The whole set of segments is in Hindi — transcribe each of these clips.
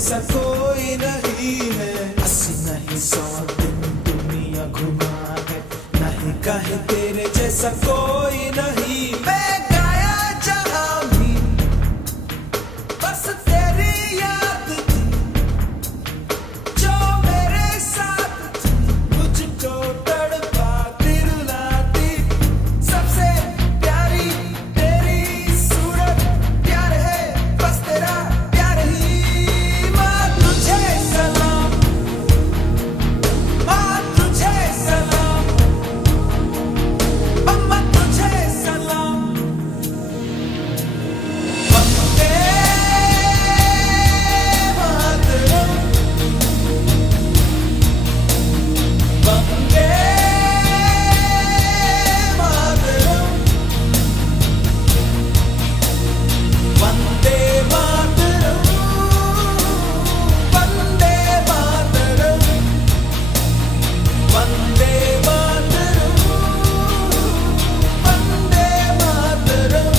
जैसा कोई नहीं है। 80 नहीं 100 दिन दुनिया घुमा है, नहीं कहे तेरे जैसा कोई नहीं। मैं गाया जहां भी बस तेरी याद थी, जो मेरे साथ थी, मुझको तड़पाती रुलाती। सबसे प्यारी तेरी सूरत, प्यार है बस तेरा प्यार ही। माँ तुझे सलाम, माँ तुझे सलाम, अम्मा तुझे सलाम। वंदे मातरम, वंदे मातरम, वंदे मातरम, वंदे मातरम, वंदे मातरम, वंदे मातरम,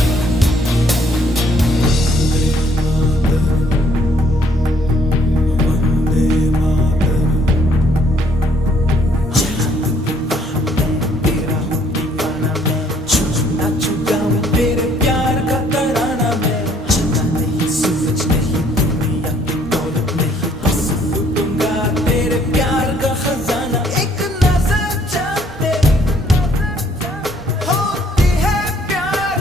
वंदे मातरम। तेरा हूँ दीवाना मैं, नाचूं गाऊं तेरे प्यार का तराना मैं। चंदा नहीं सूरज नहीं दुनिया की दौलत नहीं, बस लूटूंगा तेरे प्यार का खजाना। एक नजर चाहते होती है प्यार,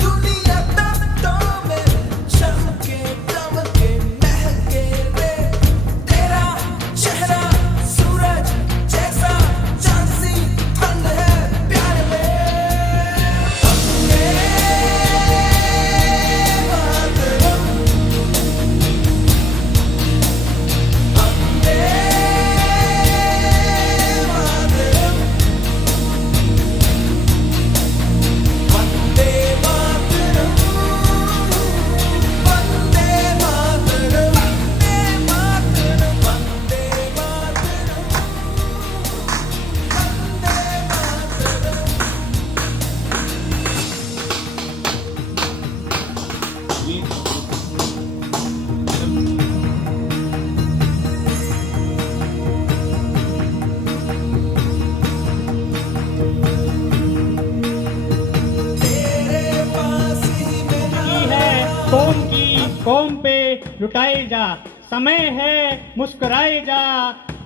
दुनिया तब तो में चमके दमके महके रे। तेरा चेहरा सूरज जैसा, चांद सी ठंड है प्यार में। वंदे मातरम, वंदे मातरम, वंदे मातरम, वंदे मातरम, वंदे मातरम, वंदे तेरे पास ही मेरा की है कौम की, कौम पे लुटाए जा। समय है मुस्कुराए जा,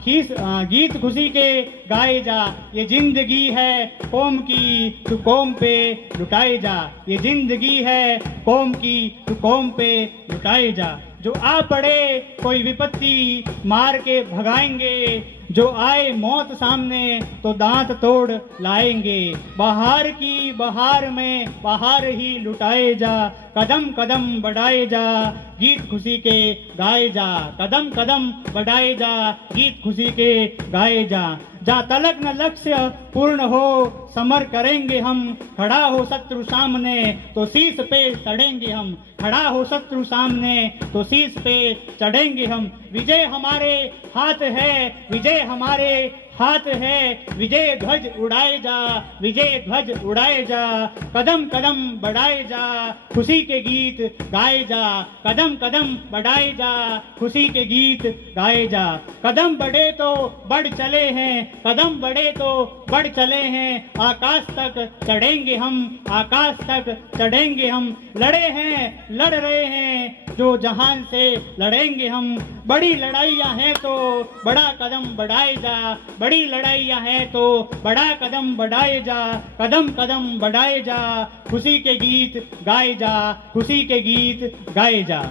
गीत खुशी के गाए जा। ये जिंदगी है कौम की, तू कौम पे लुटाए जा। ये जिंदगी है कौम की, तू कौम पे लुटाए जा। जो आ पड़े कोई विपत्ति मार के भगाएंगे, जो आए मौत सामने तो दांत तोड़ लाएंगे। बहार की बहार में बहार ही लुटाए जा, कदम कदम बढ़ाए जा, गीत खुशी के गाए जा। कदम कदम बढ़ाए जा, गीत खुशी के गाए जा। जा तलक न लक्ष्य पूर्ण हो, समर करेंगे हम। खड़ा हो शत्रु सामने तो शीश पे चढ़ेंगे हम। खड़ा हो शत्रु सामने तो शीश पे चढ़ेंगे हम। विजय हमारे हाथ है, विजय हमारे हाथ है। विजय ध्वज उड़ाए जा, विजय ध्वज उड़ाए जा। कदम कदम बढ़ाए जा, खुशी के गीत गाए जा। कदम कदम बढ़ाए जा, खुशी के गीत गाए जा। कदम बढ़े तो बढ़ चले हैं, कदम बढ़े तो बढ़ चले हैं। आकाश तक चढ़ेंगे हम, आकाश तक चढ़ेंगे हम। लड़े हैं लड़ रहे हैं, जो जहान से लड़ेंगे हम। बड़ी लड़ाइयाँ हैं तो बड़ा कदम बढ़ाए जा, बड़ी लड़ाइयाँ हैं तो बड़ा कदम बढ़ाए जा। कदम कदम बढ़ाए जा, खुशी के गीत गाए जा, खुशी के गीत गाए जा।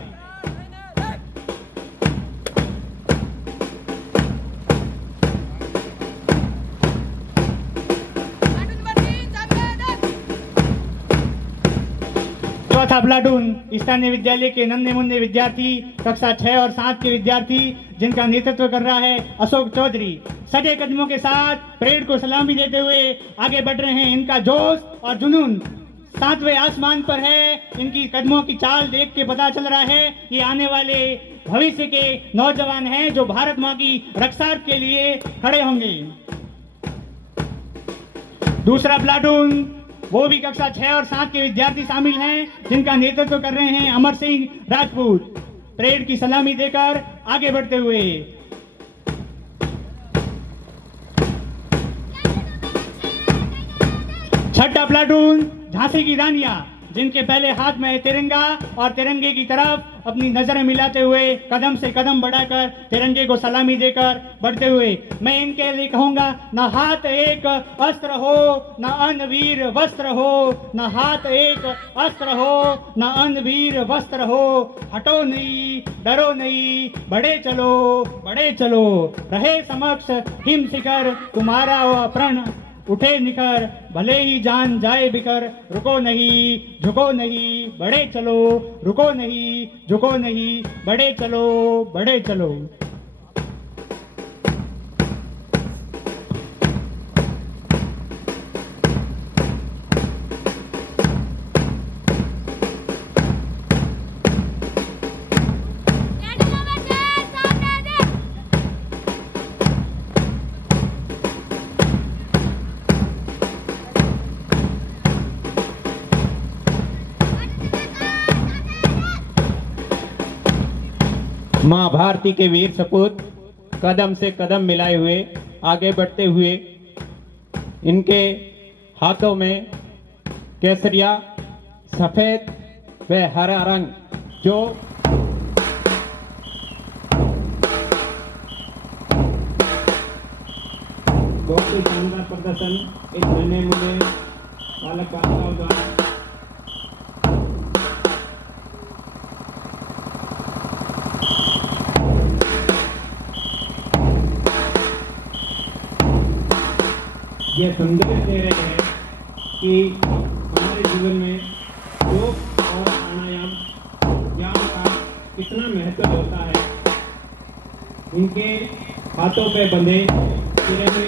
चौथा प्लाटून स्थानीय विद्यालय के नन्हे मुन्ने विद्यार्थी, कक्षा 6 और 7 के विद्यार्थी, जिनका नेतृत्व कर रहा है अशोक चौधरी, सजे कदमों के साथ परेड को सलामी देते हुए आगे बढ़ रहे हैं। इनका जोश और जुनून 7वें आसमान पर है। इनकी कदमों की चाल देख के पता चल रहा है ये आने वाले भविष्य के नौजवान हैं जो भारत माँ की रक्षा के लिए खड़े होंगे। दूसरा प्लाटून वो भी कक्षा 6 और 7 के विद्यार्थी शामिल हैं, जिनका नेतृत्व कर रहे हैं अमर सिंह राजपूत। परेड की सलामी देकर आगे बढ़ते हुए। छठा प्लाटून झांसी की रानियां, जिनके पहले हाथ में है तिरंगा और तिरंगे की तरफ अपनी नजरें मिलाते हुए कदम से कदम बढ़ाकर तिरंगे को सलामी देकर बढ़ते हुए। मैं इनके लिए कहूंगा, न हाथ एक अस्त्र हो न अनवीर वस्त्र हो, न हाथ एक अस्त्र हो न अनवीर वस्त्र हो, हटो नहीं डरो नहीं बढ़े चलो, रहे समक्ष हिम शिखर तुम्हारा वह प्रण उठे निखर, भले ही जान जाए बिकर, रुको नहीं झुको नहीं बढ़े चलो, रुको नहीं झुको नहीं बढ़े चलो। मां भारती के वीर सपूत कदम से कदम मिलाए हुए आगे बढ़ते हुए, इनके हाथों में केसरिया, सफेद व हरा रंग, जो बहुत ही शानदार प्रदर्शन इस नन्हे मुन्ने बालक बालिकाओं द्वारा ये संदेश दे रहे हैं कि हमारे जीवन में योग और प्राणायाम ज्ञान का कितना महत्व होता है। इनके हाथों पे बंधे तिरंगे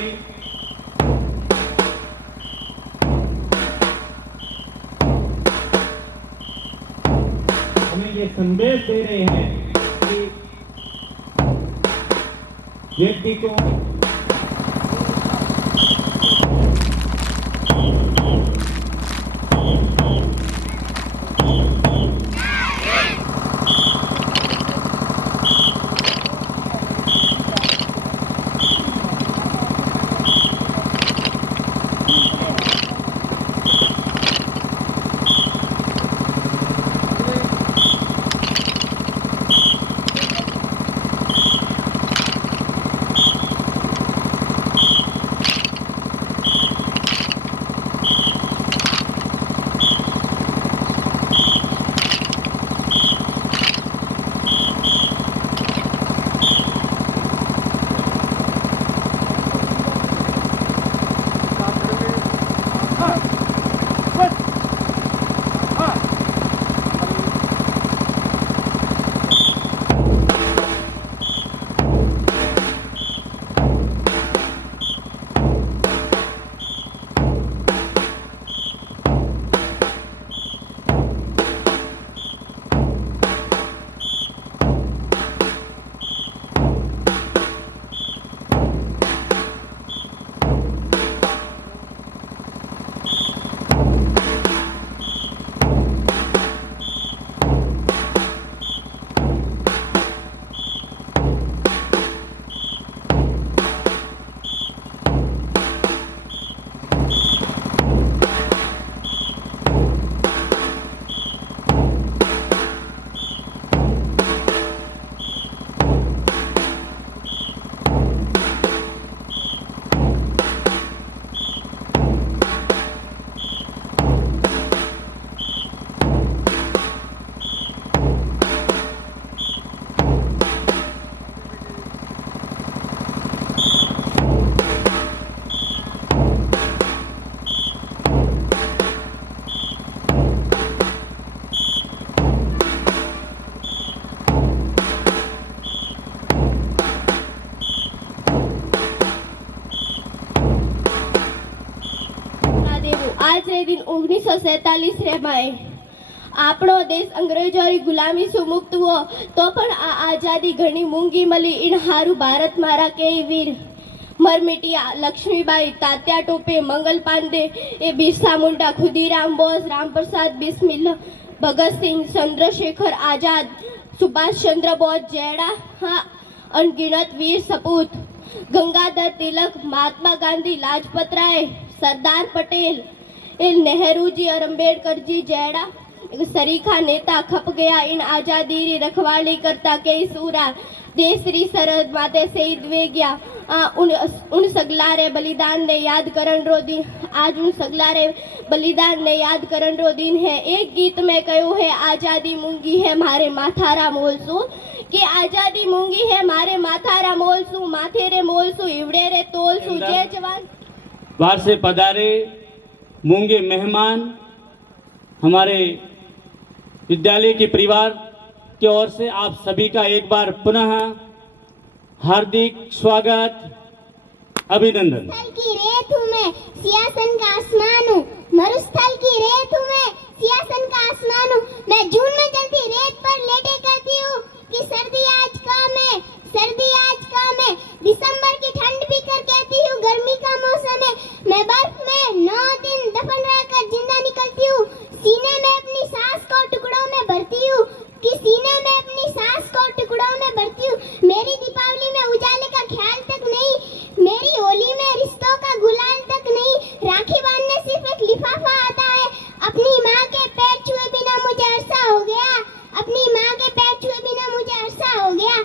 हमें ये संदेश दे रहे हैं कि व्यक्ति को आज रे दिन 1947 रे माए આપણો દેશ અંગ્રેજોની ગુલામી મુક્ત हुओ तो पण आ आजादी घणी मूंगी मली इन हारू भारत मारा के वीर मरमिटिया लक्ष्मीबाई, तात्या टोपे, मंगल पांडे, ए बिरसा मुंडा, खुदीराम बोस, राम प्रसाद बिस्मिल, भगत सिंह, चंद्रशेखर आजाद, सुभाष चंद्र बोस जैड़ा हाँ अनगिनत वीर सपूत, गंगाधर तिलक, महात्मा गांधी, लाजपत राय, सरदार पटेल, नेहरू जी और अम्बेडकर जी जैड़ा सरीखा नेता खप गया इन आजादी री रखवाली करता कई सूरा देश री सरहद माते शहीद वे गया। उन सगलारे बलिदान ने याद करन रो दिन, आज उन सगलारे बलिदान ने याद करन रो दिन है। एक गीत में कहो है आजादी मूंगी है मारे माथारा मोलसू, कि आजादी मूंगी है मारे माथारा मोलसू, माथे रे मोलसू इवड़े रे तोलसू। जय जवान। बाहर से पधारे मूंगे मेहमान हमारे विद्यालय के परिवार की ओर से आप सभी का एक बार पुनः हार्दिक स्वागत, अभिनंदन। स्थल की रेत हूँ मैं, सियासन का आसमान हूँ, मरुस्थल की रेत हूँ मैं, सियासन का आसमान हूँ। मैं जून में जलती रेत पर लेटे करती हूँ कि सर्दी आज काम है, सर्दी आज काम है। दिसंबर की ठंड भी कर कहती हूँ गर्मी का मौसम है। मैं बर्फ में 9 दिन दफन रहकर जिंदा निकलती हूँ, सीने में अपनी सांस को टुकड़ों में भरती हूँ, कि सीने में अपनी सांस को टुकड़ों में भरती हूँ। मेरी दीपावली में उजाले का ख्याल तक नहीं, मेरी होली में रिश्तों का गुलाल तक नहीं। राखी बांधने सिर्फ एक लिफाफा आता है। अपनी माँ के पैर छुए बिना मुझे अरसा हो गया, अपनी माँ के पैर छुए बिना मुझे अरसा हो गया।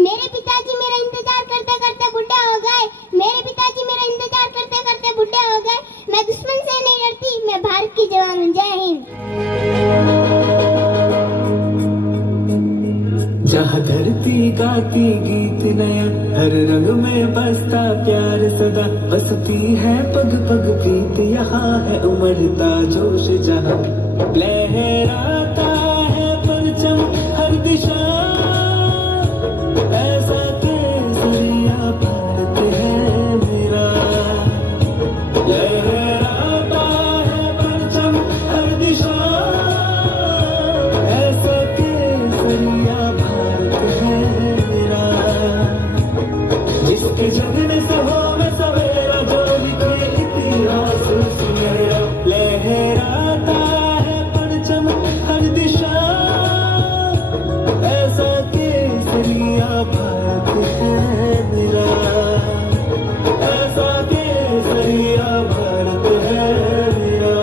मेरे पिताजी मेरा इंतजार करते करते बुढ़े हो गए, मेरे पिताजी मेरा इंतजार करते करते बुढ़े हो गए। मैं दुश्मन से नहीं डरती, मैं भारत की जवान हूँ। जय हिंद। जहाँ धरती गाती गीत नया, हर रंग में बसता प्यार सदा, बसती है पग पग प्रीत, यहाँ है उमड़ता जोश जहाँ, लहराता है परचम हर दिशा, ऐसा केसरिया भारत है मेरा। लहराता है परचम हर दिशा, ऐसा केसरिया भारत है मेरा। जिसके जगने से हो मैं सवेरा, जो लिखे इतिहास सुनहरा, लहराता है परचम हर दिशा, ऐसा केसरिया भारत है मेरा, ऐसा केसरिया भारत है मेरा।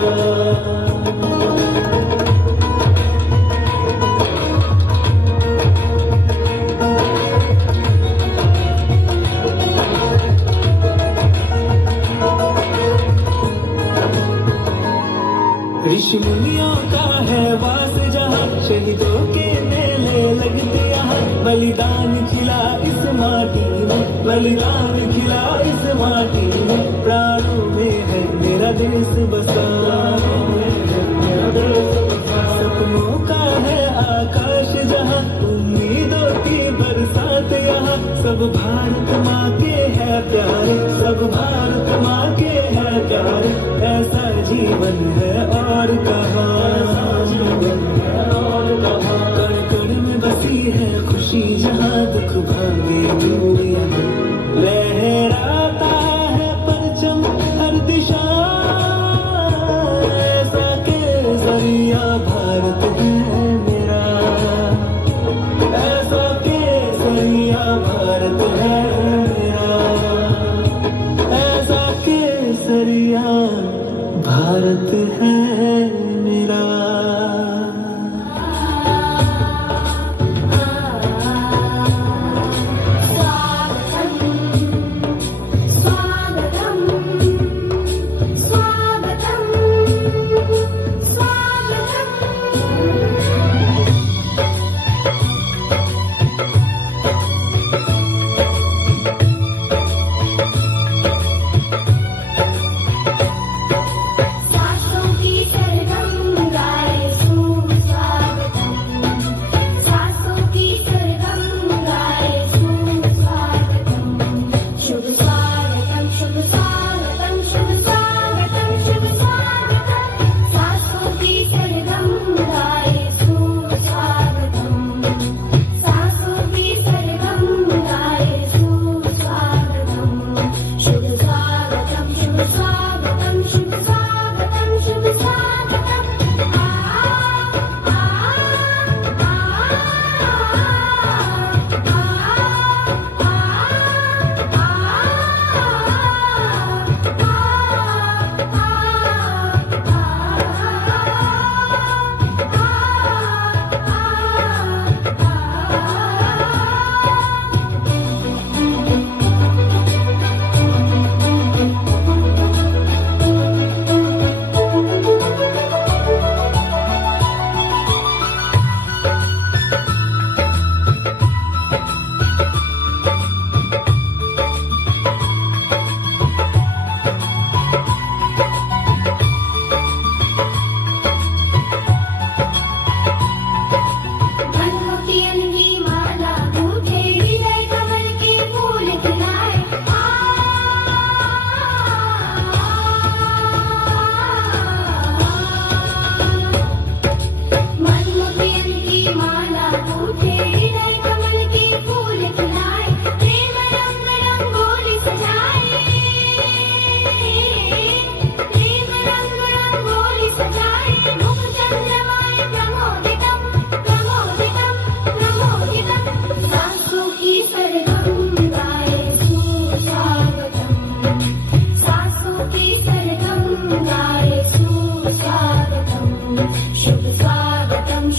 ऋषि मुनियों का है वास जहाँ, शहीदों के मेले लगते यहाँ, बलिदान खिला इस माटी में, बलिदान खिला इस माटी में। प्राणों में है मेरा देश बसा, सपनों का है आकाश जहाँ, उम्मीदों की बरसात यहाँ। सब भारत माँ के है प्यारे, सब भारत माँ के है प्यारे, ऐसा जीवन है और कहाँ, कण कण में बसी है खुशी जहाँ, दुख भागे दूर यहाँ, लहराता है परचम हर दिशा, ऐसा केसरिया भारत है मेरा, ऐसा केसरिया भारत है मेरा,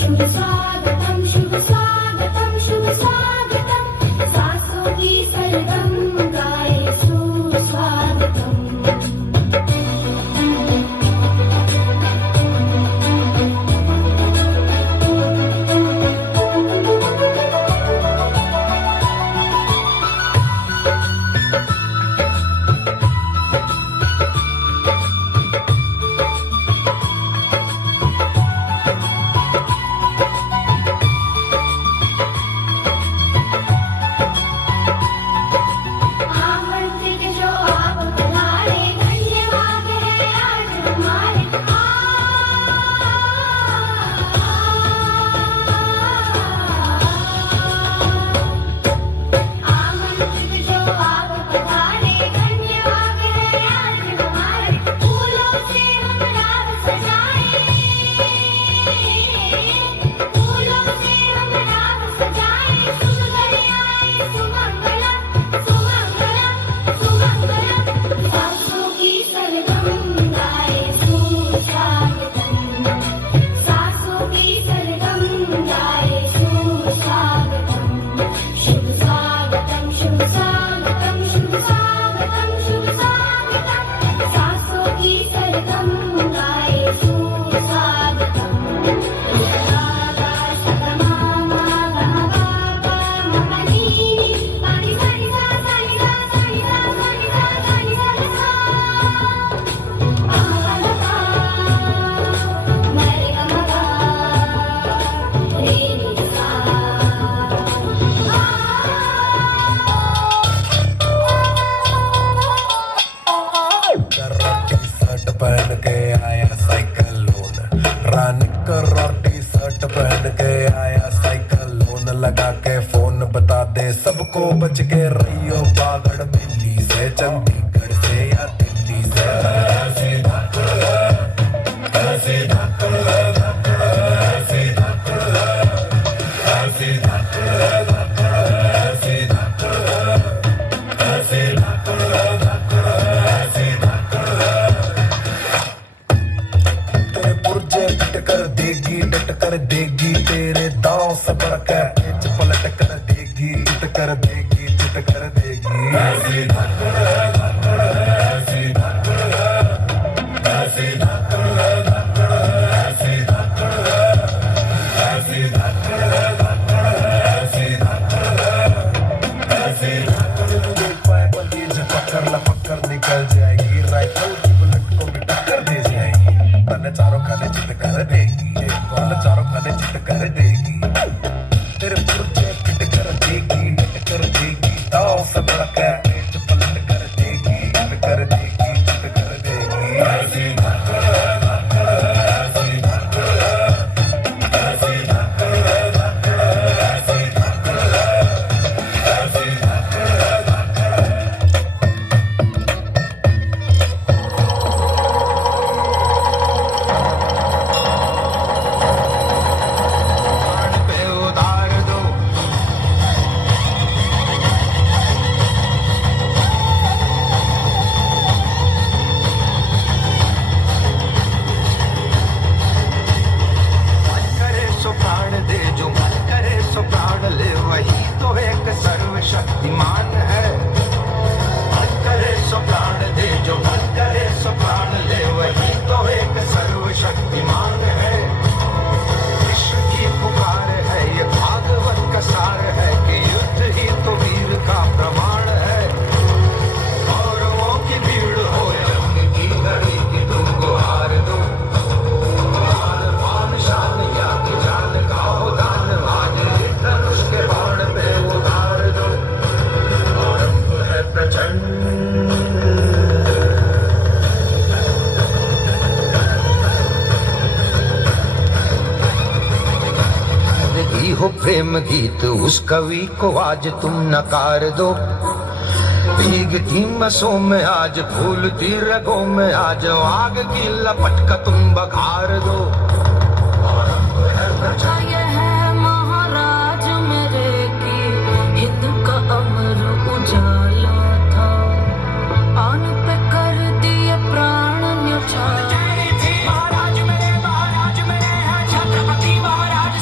शुभ स्वागतम शुभ स्वागतम शुभ स्वागतम सासों की सरगम गाए सुस्वागतम। लगा के फोन बता दे सबको बच के रहियो बागड़ दिल्ली से चंडीगढ़ से या दिल्ली से तेरे पुर्जे डट कर देगी तेरे दांव से बढ़ के पलट कर देगी चित कर देगी चित कर देगी ऐसी पकड़ निकल जाएगी राइफल की बुलेट को भी टक्कर दे जाएगी तने चारों खाने चित कर देगी चारों खाने चित कर देगी तेरे पुर्जे पिट कर देगी डट कर देगी दांव से बढ़ के पलट कर देगी चित कर देगी चित कर देगी ऐसी शक्तिमान है मन करे सो प्राण दे जो मन करे सो प्राण ले वही तो एक सर्वशक्तिमान है विश्व की पुकार है ये भागवत का सार है कि युद्ध ही तो वीर का प्रमाण है कौरवों की भीड़ हो जंग की घड़ी की तुमको हार दो मान शान या कि जान का हो दान आज धनुष के बाण पे उतार दो हो प्रेम गीत उस कवि को आज तुम नकार दो भीगती मसों में आज फूलती रगों में आज आग की लपट का तुम बघार दो है महाराज मेरे की हिंद का अमर उजाला था आन पे कर दिए प्राण न्योछावर। महाराज मेरे है छत्रपति महाराज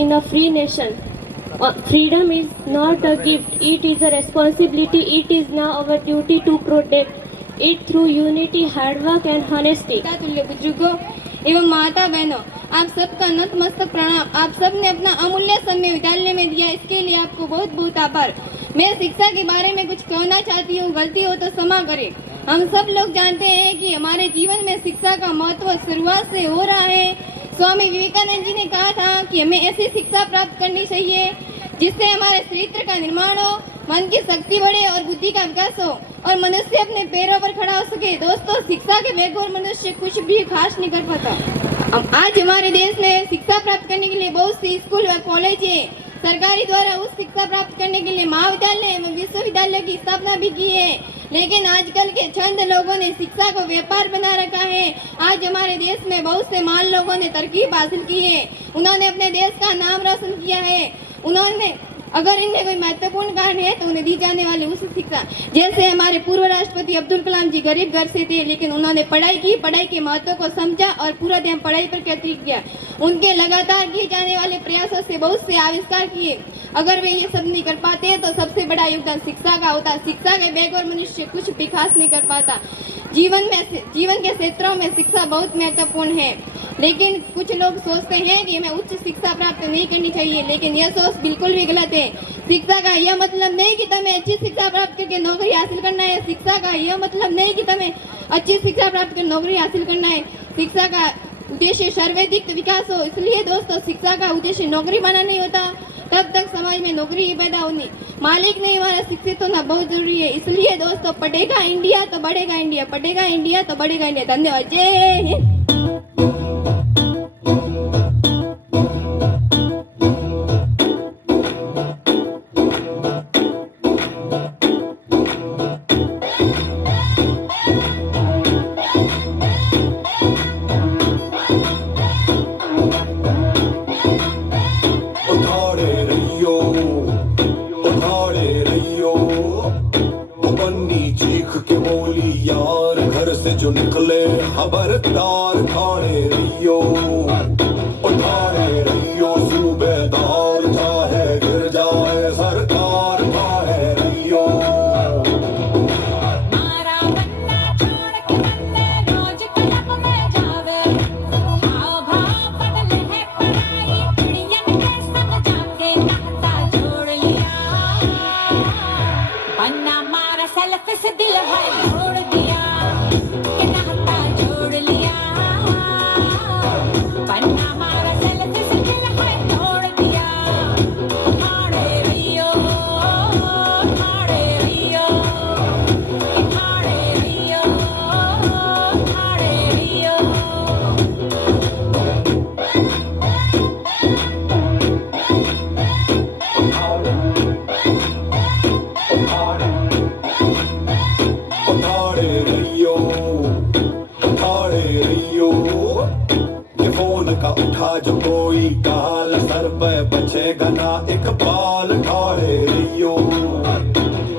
in a free nation. Freedom is not a gift, it is a responsibility. It is now our duty to protect it through unity, hard work and honesty. तुल्य बुजुर्गों एवं माता बहनों, आप सबका नतमस्तक प्रणाम। आप सबने अपना अमूल्य समय विद्यालय में दिया, इसके लिए आपको बहुत बहुत आभार। मैं शिक्षा के बारे में कुछ कहना चाहती हूँ, गलती हो तो क्षमा करें। हम सब लोग जानते हैं कि हमारे जीवन में शिक्षा का महत्व शुरुआत से हो रहा है। स्वामी विवेकानंद जी ने कहा था कि हमें ऐसी शिक्षा प्राप्त करनी चाहिए जिससे हमारे चरित्र का निर्माण हो, मन की शक्ति बढ़े और बुद्धि का विकास हो और मनुष्य अपने पैरों पर खड़ा हो सके। दोस्तों, शिक्षा के बगैर मनुष्य कुछ भी खास नहीं कर पाता। आज हमारे देश में शिक्षा प्राप्त करने के लिए बहुत सी स्कूल और कॉलेज है। सरकारी द्वारा उस शिक्षा प्राप्त करने के लिए महाविद्यालय एवं विश्वविद्यालय की स्थापना भी की है, लेकिन आजकल के चंद लोगों ने शिक्षा को व्यापार बना रखा है। आज हमारे देश में बहुत से महान लोगों ने तरक्की हासिल की है, उन्होंने अपने देश का नाम रोशन किया है। उन्होंने अगर इनमें कोई महत्वपूर्ण कारण है तो उन्हें दी जाने वाली उस शिक्षा, जैसे हमारे पूर्व राष्ट्रपति अब्दुल कलाम जी गरीब घर से थे, लेकिन उन्होंने पढ़ाई की, पढ़ाई के महत्व को समझा और पूरा ध्यान पढ़ाई पर केंद्रित किया। उनके लगातार किए जाने वाले प्रयासों से बहुत से आविष्कार किए। अगर वे ये सब नहीं कर पाते तो सबसे बड़ा योगदान शिक्षा का होता। शिक्षा के बगैर मनुष्य कुछ भी खास नहीं कर पाता। जीवन के क्षेत्रों में शिक्षा बहुत महत्वपूर्ण है, लेकिन कुछ लोग सोचते हैं कि हमें उच्च शिक्षा प्राप्त नहीं करनी चाहिए, लेकिन यह सोच बिल्कुल भी गलत है। शिक्षा का यह मतलब नहीं कि तुम्हें अच्छी शिक्षा प्राप्त करके नौकरी हासिल करना है। शिक्षा का यह मतलब नहीं कि तुम्हें अच्छी शिक्षा प्राप्त कर नौकरी हासिल करना है। शिक्षा का उद्देश्य सर्वाधिक विकास हो। इसलिए दोस्तों, शिक्षा का उद्देश्य नौकरी पाना नहीं होता, तब तक समाज में नौकरी ही पैदा होनी। मालिक नहीं हमारा शिक्षित होना बहुत जरूरी है। इसलिए दोस्तों, पढ़ेगा इंडिया तो बढ़ेगा इंडिया, पढ़ेगा इंडिया तो बढ़ेगा इंडिया। धन्यवाद। जय हिंद। जो निकले खबरदार ठाणे रहियो, ठाणे रहियो सूबेदार, चाहे गिर जाए सरकार ठाणे रहियो। मारा बन्ना छोड़ के बंदे रोज क्लब में जावे, हाव भाव बदले है पढ़ाई, पिड़ियन के संग जाके नाता जोड़ लिया। बन्ना मारा सेल्फ से दिल है जोड़ दिया, जो कोई काल सर पे बचेगा ना एक बाल ठाणे रहियो।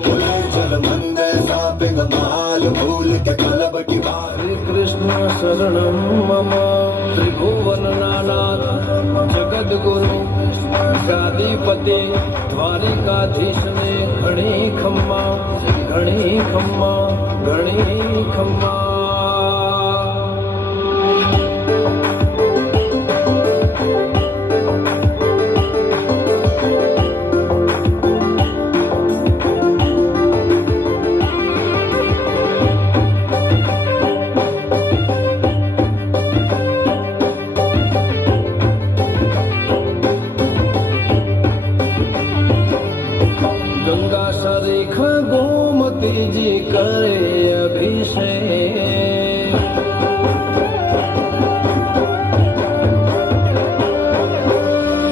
बोले चल मंदे सापिंग माल भूल के कलब की बात। श्री कृष्ण शरणम मम त्रिभुवन नाथ जगद गुरु गादीपति द्वारिकाधीश ने घणी खम्मा घणी खम्मा घणी खम्मा। जी करे अभिषेक,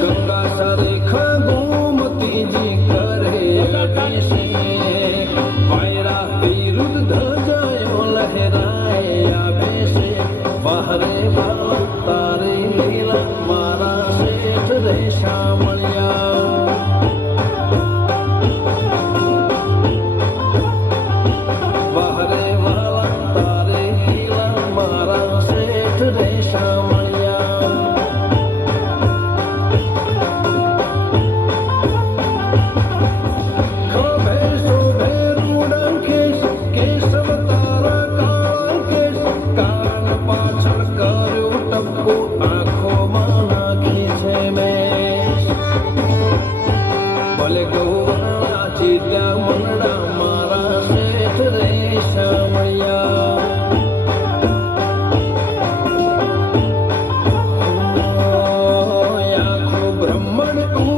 गंगा सरेखा गोमती जी करे अभिषेक, पैरा विरुद्ध ध्वजाओं लहराए अभिषेक, बहरे तारे लीला मारा सेठ रे श्यामलिया।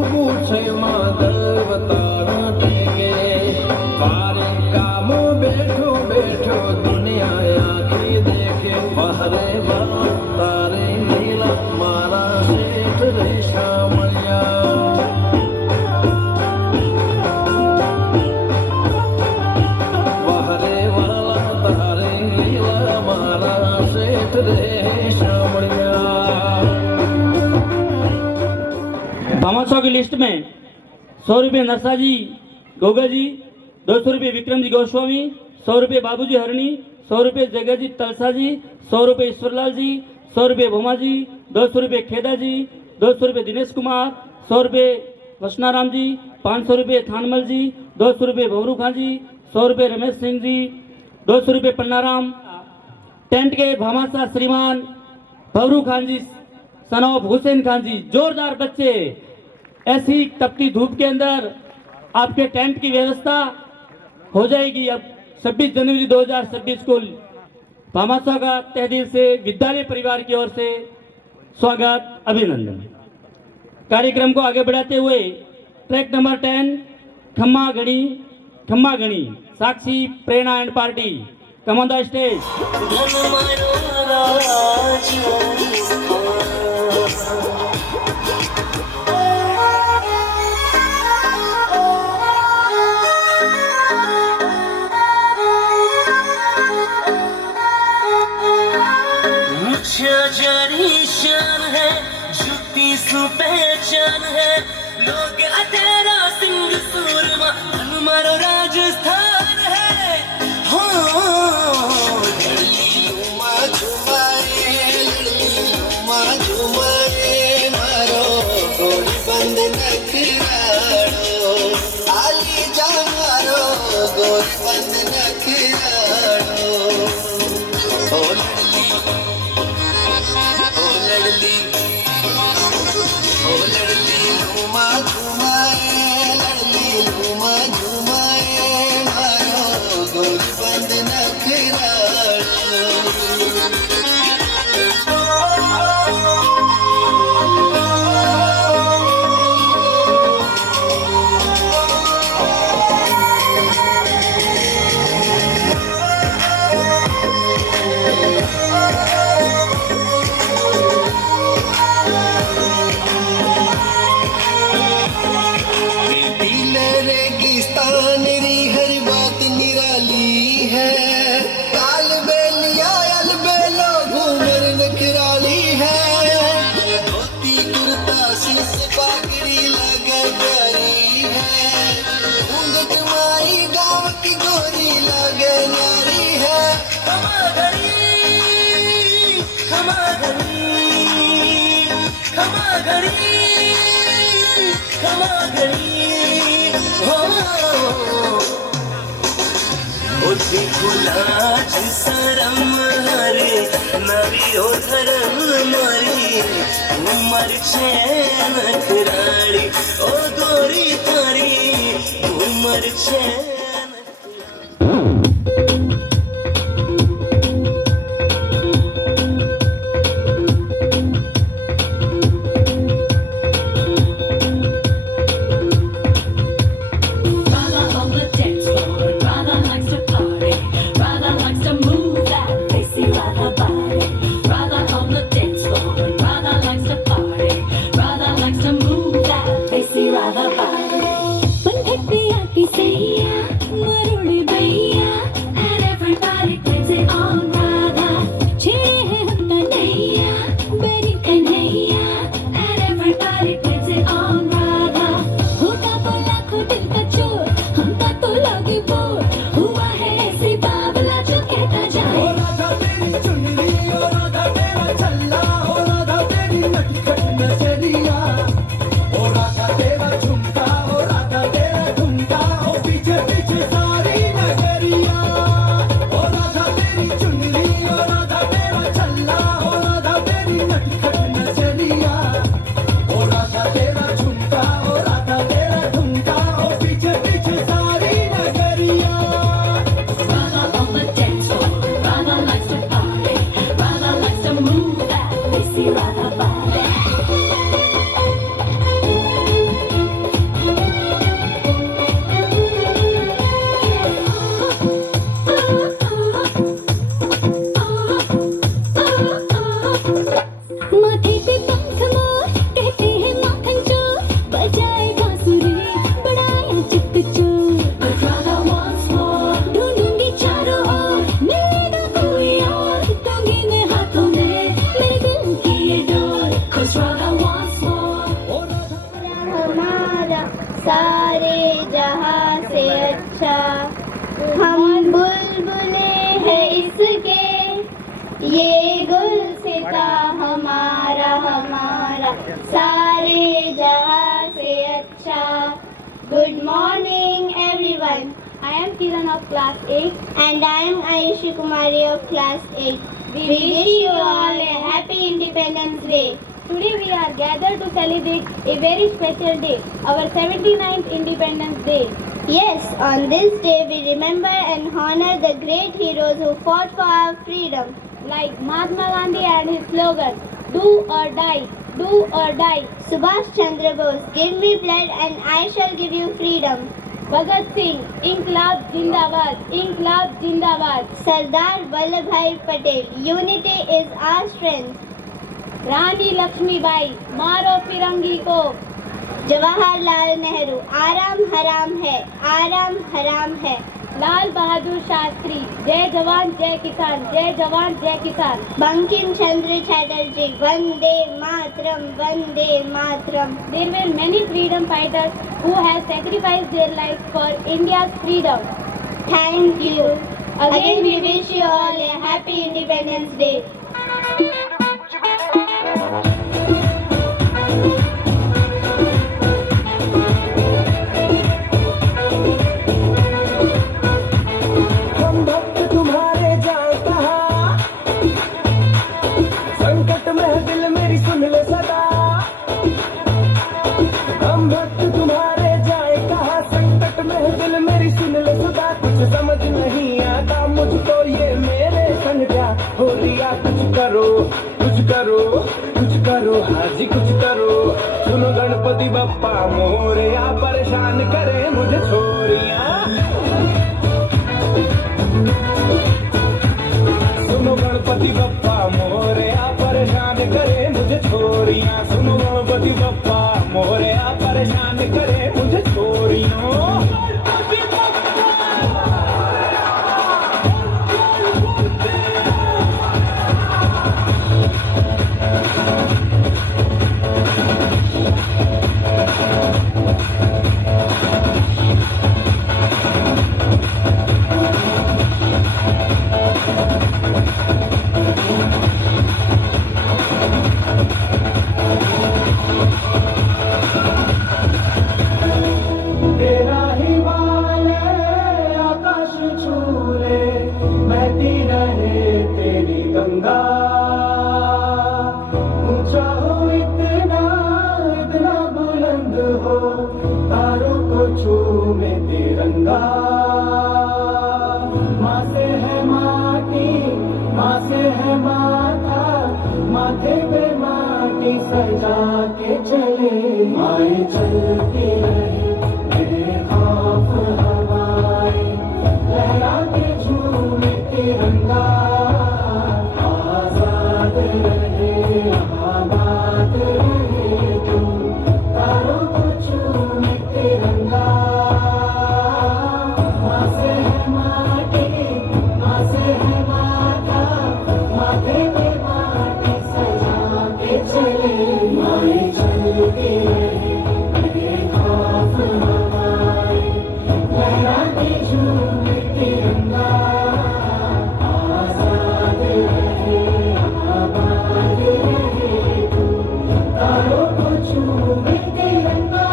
पूछे माधव तारा टेके बारे कामो बैठो बैठो दुनिया आखी देखे बहरे वाला तारे लीला मारा सेठ रे शामलिया बहरे वाला तारे लीला मारा सेठ रे शामलिया। भामाशाह की लिस्ट में 100 रुपये नरसा जी गोगा जी, 200 रुपये विक्रम जी गोस्वामी, 100 रुपये बाबूजी हरणी, 100 रुपये जगह जी तलसा जी, 100 रुपये ईश्वरलाल जी, 100 रुपये भोमा जी, 200 रुपये खेदा जी, 200 रुपये दिनेश कुमार, 100 रुपये वसनाराम जी, 500 रुपये थानमल जी, 200 रुपये भवरू खां जी, 100 रुपये रमेश सिंह जी, 200 रुपये पन्नाराम। टेंट के भामाशाह श्रीमान भवरू खान जी सन ऑफ हुसैन खान जी, जोरदार बच्चे। ऐसी तपती धूप के अंदर आपके टेंट की व्यवस्था हो जाएगी। अब 26 जनवरी 2026 को भामाशाह का तहे दिल से विद्यालय परिवार की ओर से स्वागत अभिनंदन। कार्यक्रम को आगे बढ़ाते हुए ट्रैक नंबर 10 खम्मा घड़ी Sakshi Prerna and party come on the stage. जारी शान है जुटी सु पहचान है लोग अतेरा सिंह सूरमा हमारा राजस्थान है हो झुमाए मारो गोली बंद नखराड़ो आली जा मारो गोली बंद नखराड़ो ओ लड़ली लूमा झुमाए मारो गोली बंद नखराड़ो। रेगिस्तान री हर बात निराली है काल बेलिया अल बेलो घूमर नखराली है धोती कुर्ता सिस पागड़ी लगे प्यारी है घूंघट माई गाँव की गोरी लगे नारी है खमा घड़ी लाज शरम हरे नवी हो धर्म मारी उमर चैन खराड़ी ओ गोरी थारी उमर चैन। When pick me up, you say yeah. सारे जहां से अच्छा। हम बुलबुले हैं इसके, ये गुलसिता हमारा हमारा, सारे जहां से अच्छा। Good morning everyone. I am Kiran of class 8 and I am Ayushi Kumari of class 8. We wish you all a happy Independence Day. Today we are gathered to celebrate a very special day, our 79th Independence Day. Yes, on this day we remember and honor the great heroes who fought for our freedom. Like Mahatma Gandhi and his slogan, do or die, do or die. Subhash Chandra Bose, give me blood and I shall give you freedom. Bhagat Singh, Inqilab Zindabad, Inqilab Zindabad. Sardar Vallabhbhai Patel, unity is our strength. Rani Lakshmibai, मारो फिरंगी को. जवाहरलाल नेहरू, आराम हराम है, आराम हराम है. लाल बहादुर शास्त्री, जय जवान जय किसान, जय जवान जय किसान. Bankim Chandra Chatterjee, Vande Mataram, Vande Mataram. There were many freedom fighters who have sacrificed their lives for India's freedom. Thank you. Again we wish you all a happy Independence Day. समझ नहीं आता मुझको ये मेरे संग क्या हो रिया। कुछ करो कुछ करो कुछ करो, हाजी कुछ करो। सुनो गणपति बप्पा मोरया, परेशान करे मुझे छोरिया। सुनो गणपति बप्पा मोरया, परेशान करे मुझे छोरिया। सुनो गणपति बप्पा मोरया, परेशान करे मुझे छोरियों। सजा के चले माए चलती रहे बेखौफ हवाएं, लहरा के झूमे तिरंगा। आजाद रहे आबाद रहे तुम, तारों को चूमे तिरंगा। माँ से है माटी, माँ से है माथा, माथे पे माटी सजा के चले माए चलती रहे बेखौफ हवाएं, लहरा के झूमे तिरंगा। आजाद रहे आबाद रहे तुम, तारों को चूमे तिरंगा।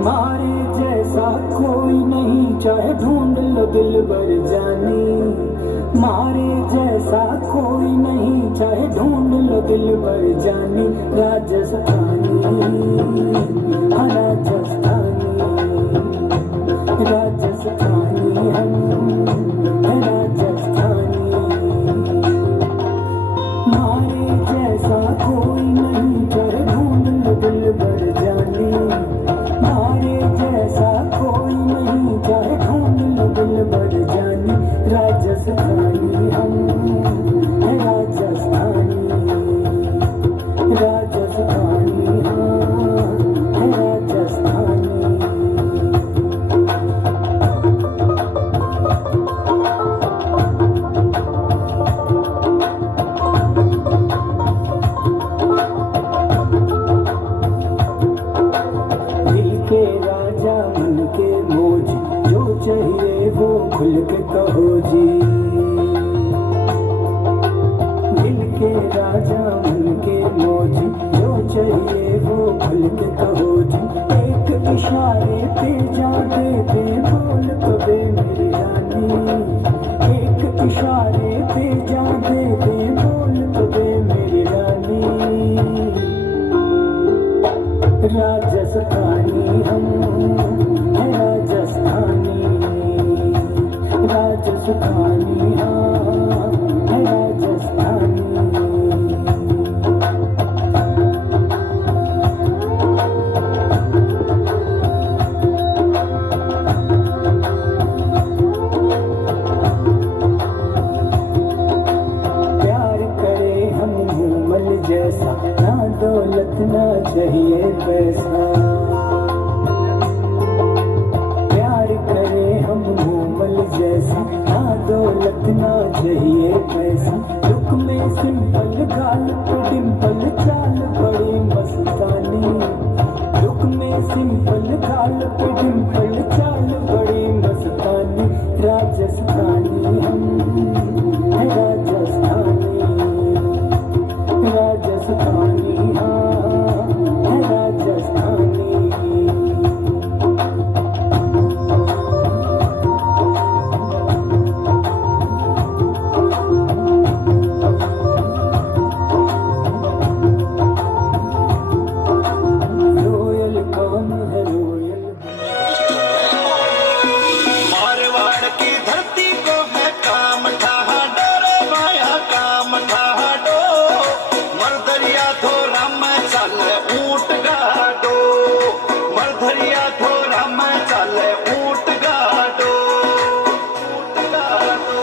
मारे जैसा कोई नहीं, चाहे ढूंढ लो दिल भर जाने। मारे जैसा कोई नहीं, चाहे ढूंढ लो दिल भर जाने। राजस्थानी हाँ राजस्थानी, राजस्थानी हम हैं राजस्थानी। मारे जैसा कोई नहीं, चाहे ढूंढ लो दिल भर जाने। मारे जैसा कोई नहीं, चाहे ढूंढ लो दिल भर जाने। राजस्थानी हम हैं राजस्थानी, राजस्थानी। राजस्थानी हम हैं राजस्थानी, राजस्थानी हाँ हैं राजस्थानी। प्यार करे हम घूमल जैसा, ना दौलत ना चाहिए पैसा। प्यार करे हम घूमल जैसा, ना दौलत ना चाहिए पैसा। लुक में सिंपल गाल पे डिम्पल चाल बड़ी मस्तानी, लुक में सिंपल गाल पे डिम्पल चाल बड़ी मस्तानी। राजस्थानी हम हैं राजस्थानी, राजस्थानी हाँ हैं राजस्थानी। रोयल कौन है रोयल? मारवाड़ की धरती को है काम ठाहा डोरे भाया काम ठाहा डो मरधरिया थोड़ा मैं चल ऊंट गाडो मरधरिया थोड़ा मैं चल ऊंट गाडो ऊंट गाडो।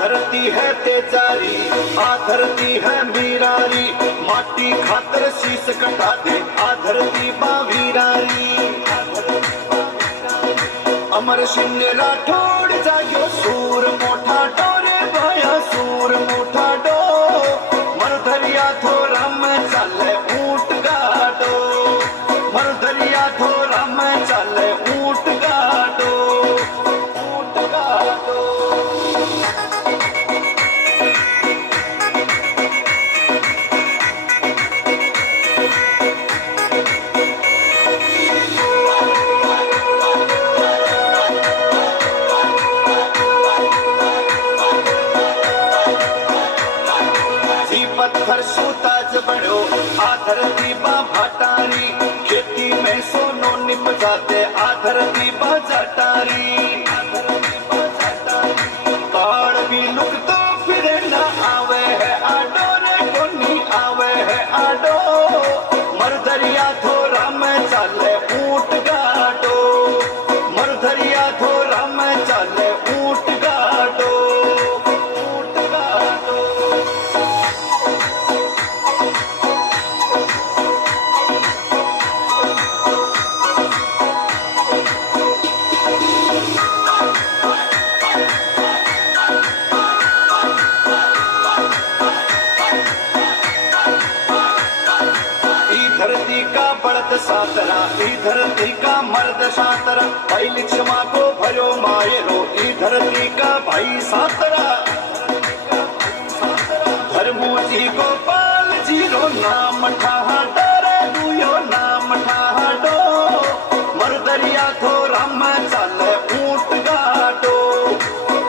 धरती है तेजारी आ धरती है मीरारी माटी खातर शीश कटा दे आ धरती बावीरारी। अमर सिंह राठौड़ जायो सूर मोठा डोरे भाया सूर मोठा डो मरधरिया थोड़ा मैं चले ऊंट गाडो मरधरिया थोड़ा मैं चले ऊंट गाडो ऊंट गाडो। जी पत्थर सूताज बड़ो आधर दीबा भाटारी खेती में सोनो निप जाते आधर दीबा जटारी ताड़ भी लुक तो फिर न आवे है आडो रे कोनी आवे है आडो मरधरिया थोड़ा मैं चले ऊंट गाडो मरधरिया थोड़ा मैं चले ऊंट गाडो ऊंट गाडो। ई धरती का बड़द सातरा ई धरती का मर्द सातरा भाई लिक्षमा को भयो मायरो ई धरती का भाई सातरा धर्मू जी गोपाल जी रो नाम ठाहा डरे दुयो नाम ठाहा डो मरधरिया थोड़ा मैं चले ऊंट गाडो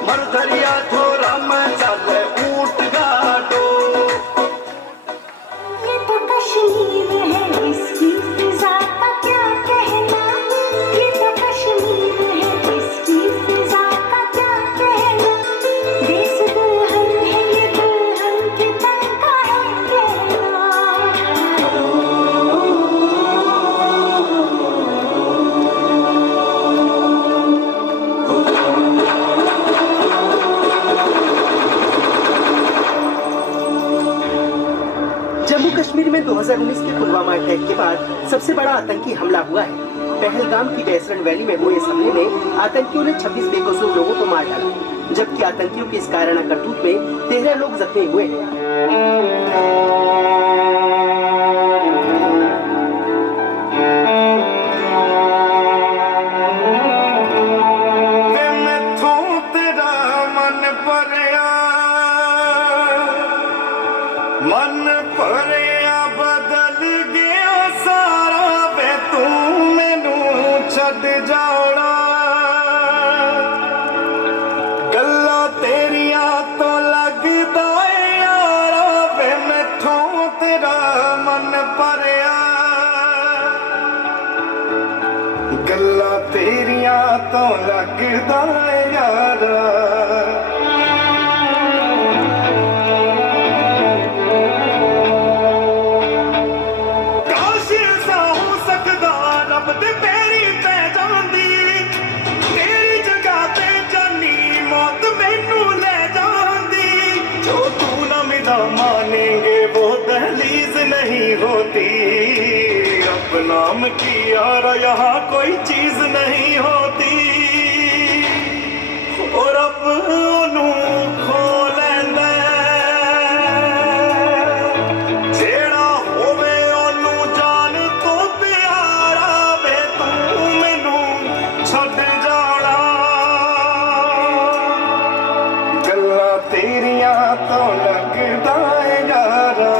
मरधरिया थोड़ा मैं चले ऊंट गाडो। ये तो कश्मीर है इसकी फिजा का क्या कहना, ये तो कश्मीर है इसकी फिजा का क्या कहना। देश दुल्हन है ये दुल्हन के तन का है कहना। जम्मू कश्मीर में 2019 के पुलवामा अटैक के बाद सबसे बड़ा आतंकी हमला हुआ है। पहलगाम की डेसरन वैली में हुए इस हमले में आतंकियों ने 26 बेकसूर लोगों को मार डाला, जबकि आतंकियों की इस कायराना करतूत में 13 लोग जख्मी हुए हैं। मन भरिया बदल गया सारा वे तू मैनू छड़ जाना गल्ला तेरिया तो लगदा है यारा वे मैथों तेरा मन भरिया गल्ला तेरिया तो लगदा है यारा मानेंगे वो दहलीज नहीं होती अब नाम की यार यहाँ कोई चीज नहीं होती और अब ओनू खो लेंदे जेड़ा होवे ओनू जान तो प्यारा वे तू मैनू छड़ जाना गल्ला तेरिया तो लगदा है यारा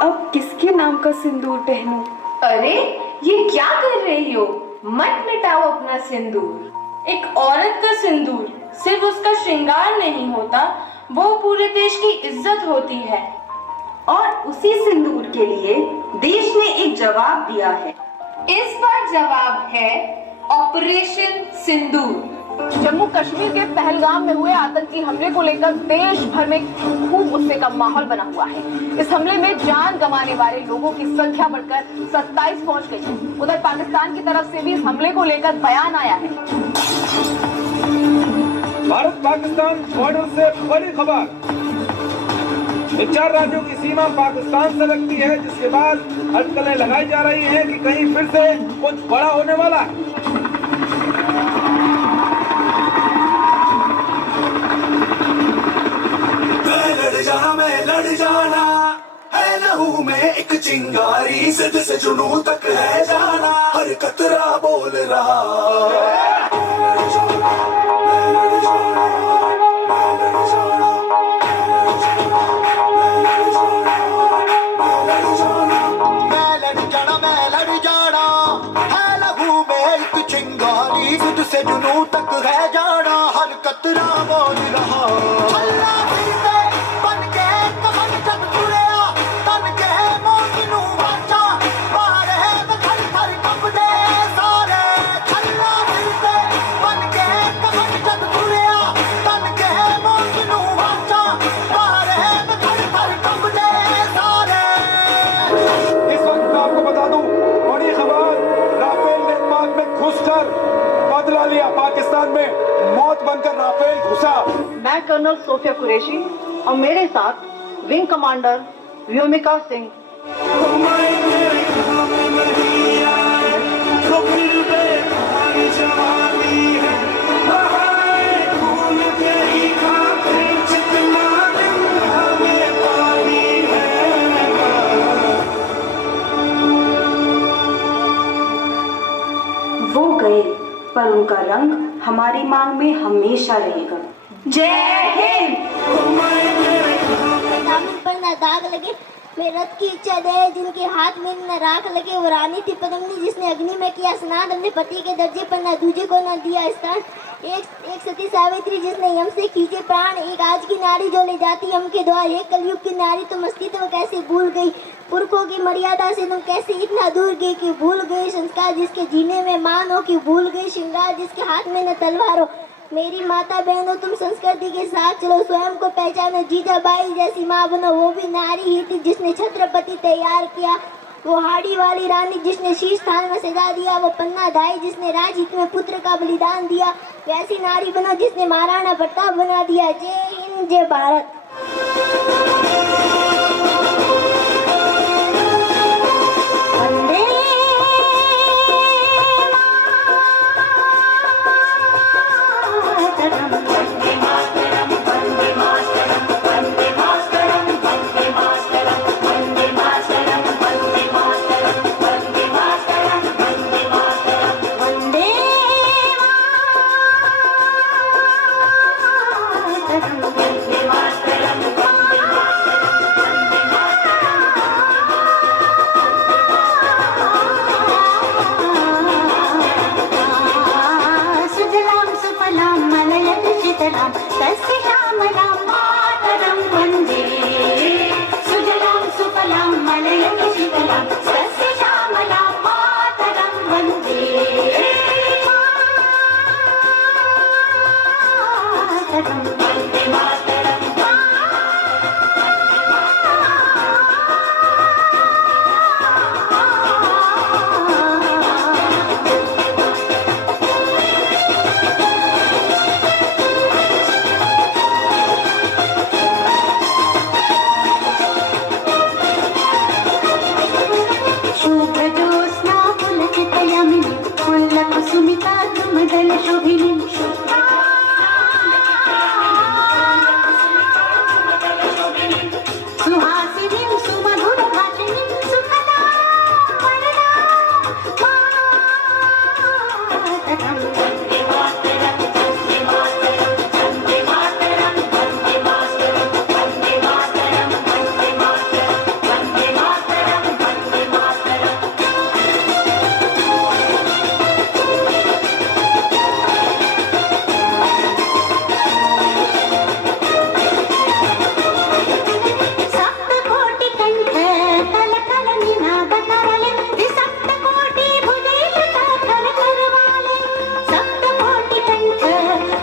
अब किसके नाम का सिंदूर पहनूं? अरे ये क्या कर रही हो? मत मिटाओ अपना सिंदूर। एक औरत का सिंदूर सिर्फ उसका श्रृंगार नहीं होता, वो पूरे देश की इज्जत होती है। और उसी सिंदूर के लिए देश ने एक जवाब दिया है। इस बार जवाब है ऑपरेशन सिंदूर। जम्मू कश्मीर के पहलगाम में हुए आतंकी हमले को लेकर देश भर में खूब गुस्से का माहौल बना हुआ है। इस हमले में जान गंवाने वाले लोगों की संख्या बढ़कर 27 पहुंच गई है। उधर पाकिस्तान की तरफ से भी इस हमले को लेकर बयान आया है। भारत पाकिस्तान बॉर्डर से बड़ी खबर। इन 4 राज्यों की सीमा पाकिस्तान से लगती है, जिसके बाद अटकलें लगाई जा रही हैं कि कहीं फिर से कुछ बड़ा होने वाला है। मैं लड़ जाना है लहू में एक चिंगारी जिद से जुनून तक है जाना हर कतरा बोल रहा मैं लड़ जाना है लहू में एक चिंगारी जिद से जुनून तक है जाना हर कतरा बोल रहा बदला लिया। पाकिस्तान में मौत बनकर राफेल घुसा। मैं कर्नल सोफिया कुरैशी और मेरे साथ विंग कमांडर व्योमिका सिंह। वो गए पर उनका रंग हमारी मांग में हमेशा रहेगा। जय हिंद। पर न दाग लगे, मैं रथ की इच्छा दे जिनके हाथ में न राख लगे। वो रानी थी पद्मिनी जिसने अग्नि में किया स्नान, अपने पति के दर्जे पर न दूजे को न दिया स्थान। एक सती सावित्री जिसने यम से खींचे प्राण, एक आज की नारी जो ले जाती यम के द्वार। एक कलयुग की नारी तुम अस्तित्व कैसे भूल गई, पुरखों की मर्यादा से तुम कैसे इतना दूर गई कि भूल गई संस्कार जिसके जीने में मान हो, कि भूल गई श्रृंगार जिसके हाथ में न तलवार हो। मेरी माता बहनों तुम संस्कृति के साथ चलो, स्वयं को पहचानो, जीजाबाई जैसी माँ बनो। वो भी नारी ही थी जिसने छत्रपति तैयार किया, वो हाड़ी वाली रानी जिसने शीश स्थान में सजा दिया, वो पन्ना दाई जिसने राजहित में पुत्र का बलिदान दिया। वैसी नारी बनो जिसने महाराणा प्रताप बना दिया। जय हिंद, जय भारत। सस्यश्यामलां मातरं वन्दे सुजलां सुफलां मलयजशीतलां सस्यश्यामलां मातरं वन्दे मातरं वन्दे मातरं शुभ्रजोत्स्ना पुलकितयामिनी पुल्लकुसुमिता द्रुमदलशोभिनी सुहासिनीं सुमधुरभाषिणीं सुकलां वरदां मातरं वन्दे मातरं वन्दे मातरं वन्दे मातरं वन्दे मातरं वन्दे मातरं वन्दे मातरं वन्दे मातरं वन्दे मातरं सप्तकोटिकण्ठ कलकलनिनादकरले सप्तकोटिभुजे करकरवाले सप्तकोटिकण्ठ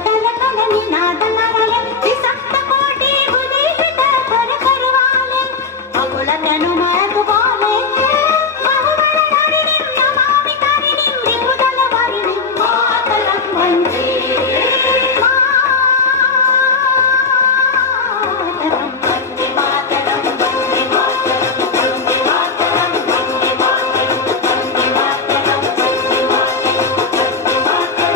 कलकलनिनादकरले सप्तकोटिभुजे करकरवाले अकुलतनुमरकुवाले बहुबलधारिणीं नमामि तारिणीं रिपुदलवारिणीं मातरं वन्दे मातरं वन्दे मातरं वन्दे मातरं वन्दे मातरं वन्दे मातरं वन्दे मातरं वन्दे मातरं वन्दे मातरं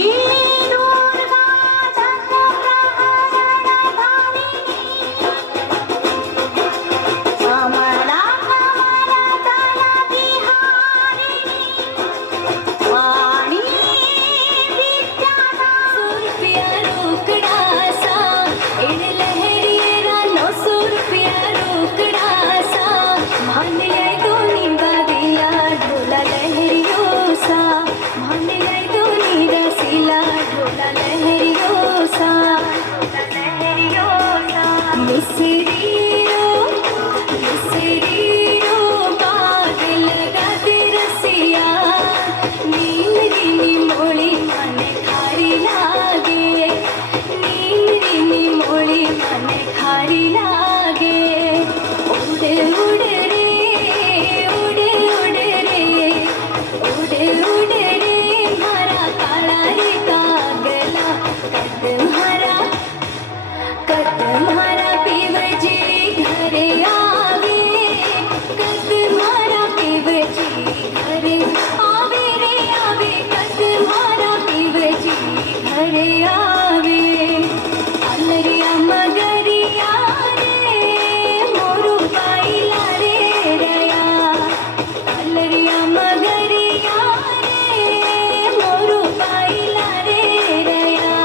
संगीतोर्गा चक्रप्रहरणधारिणी समला कमलदल विहारिणी वाणी विद्यादा रुपया रोकड़ा सा इन लहरियेरा 900 रुपया रोकड़ा सा मान गए दोनी बादिया ढोला लहरियो सा मान गए दोनी रसीला ढोला लहरियो सा मिसरीरो बाग लगा दे रसिया नीमरी मोड़ी माने खारी लागे नीमरी मोड़ी माने खारी लागे उड़ उड़ रे उड़ उड़ रे उड़ उड़ रे मारा काला रे कागला कद मारा पीवजी घरे आवे कद मारा पीवजी घरे आवे रे आवे कद मारा पीवजी घरे आवे अलरिया मगरिया रे मोरू बाईला रे रया अलरिया मगरिया रे मोरू बाईला रे रया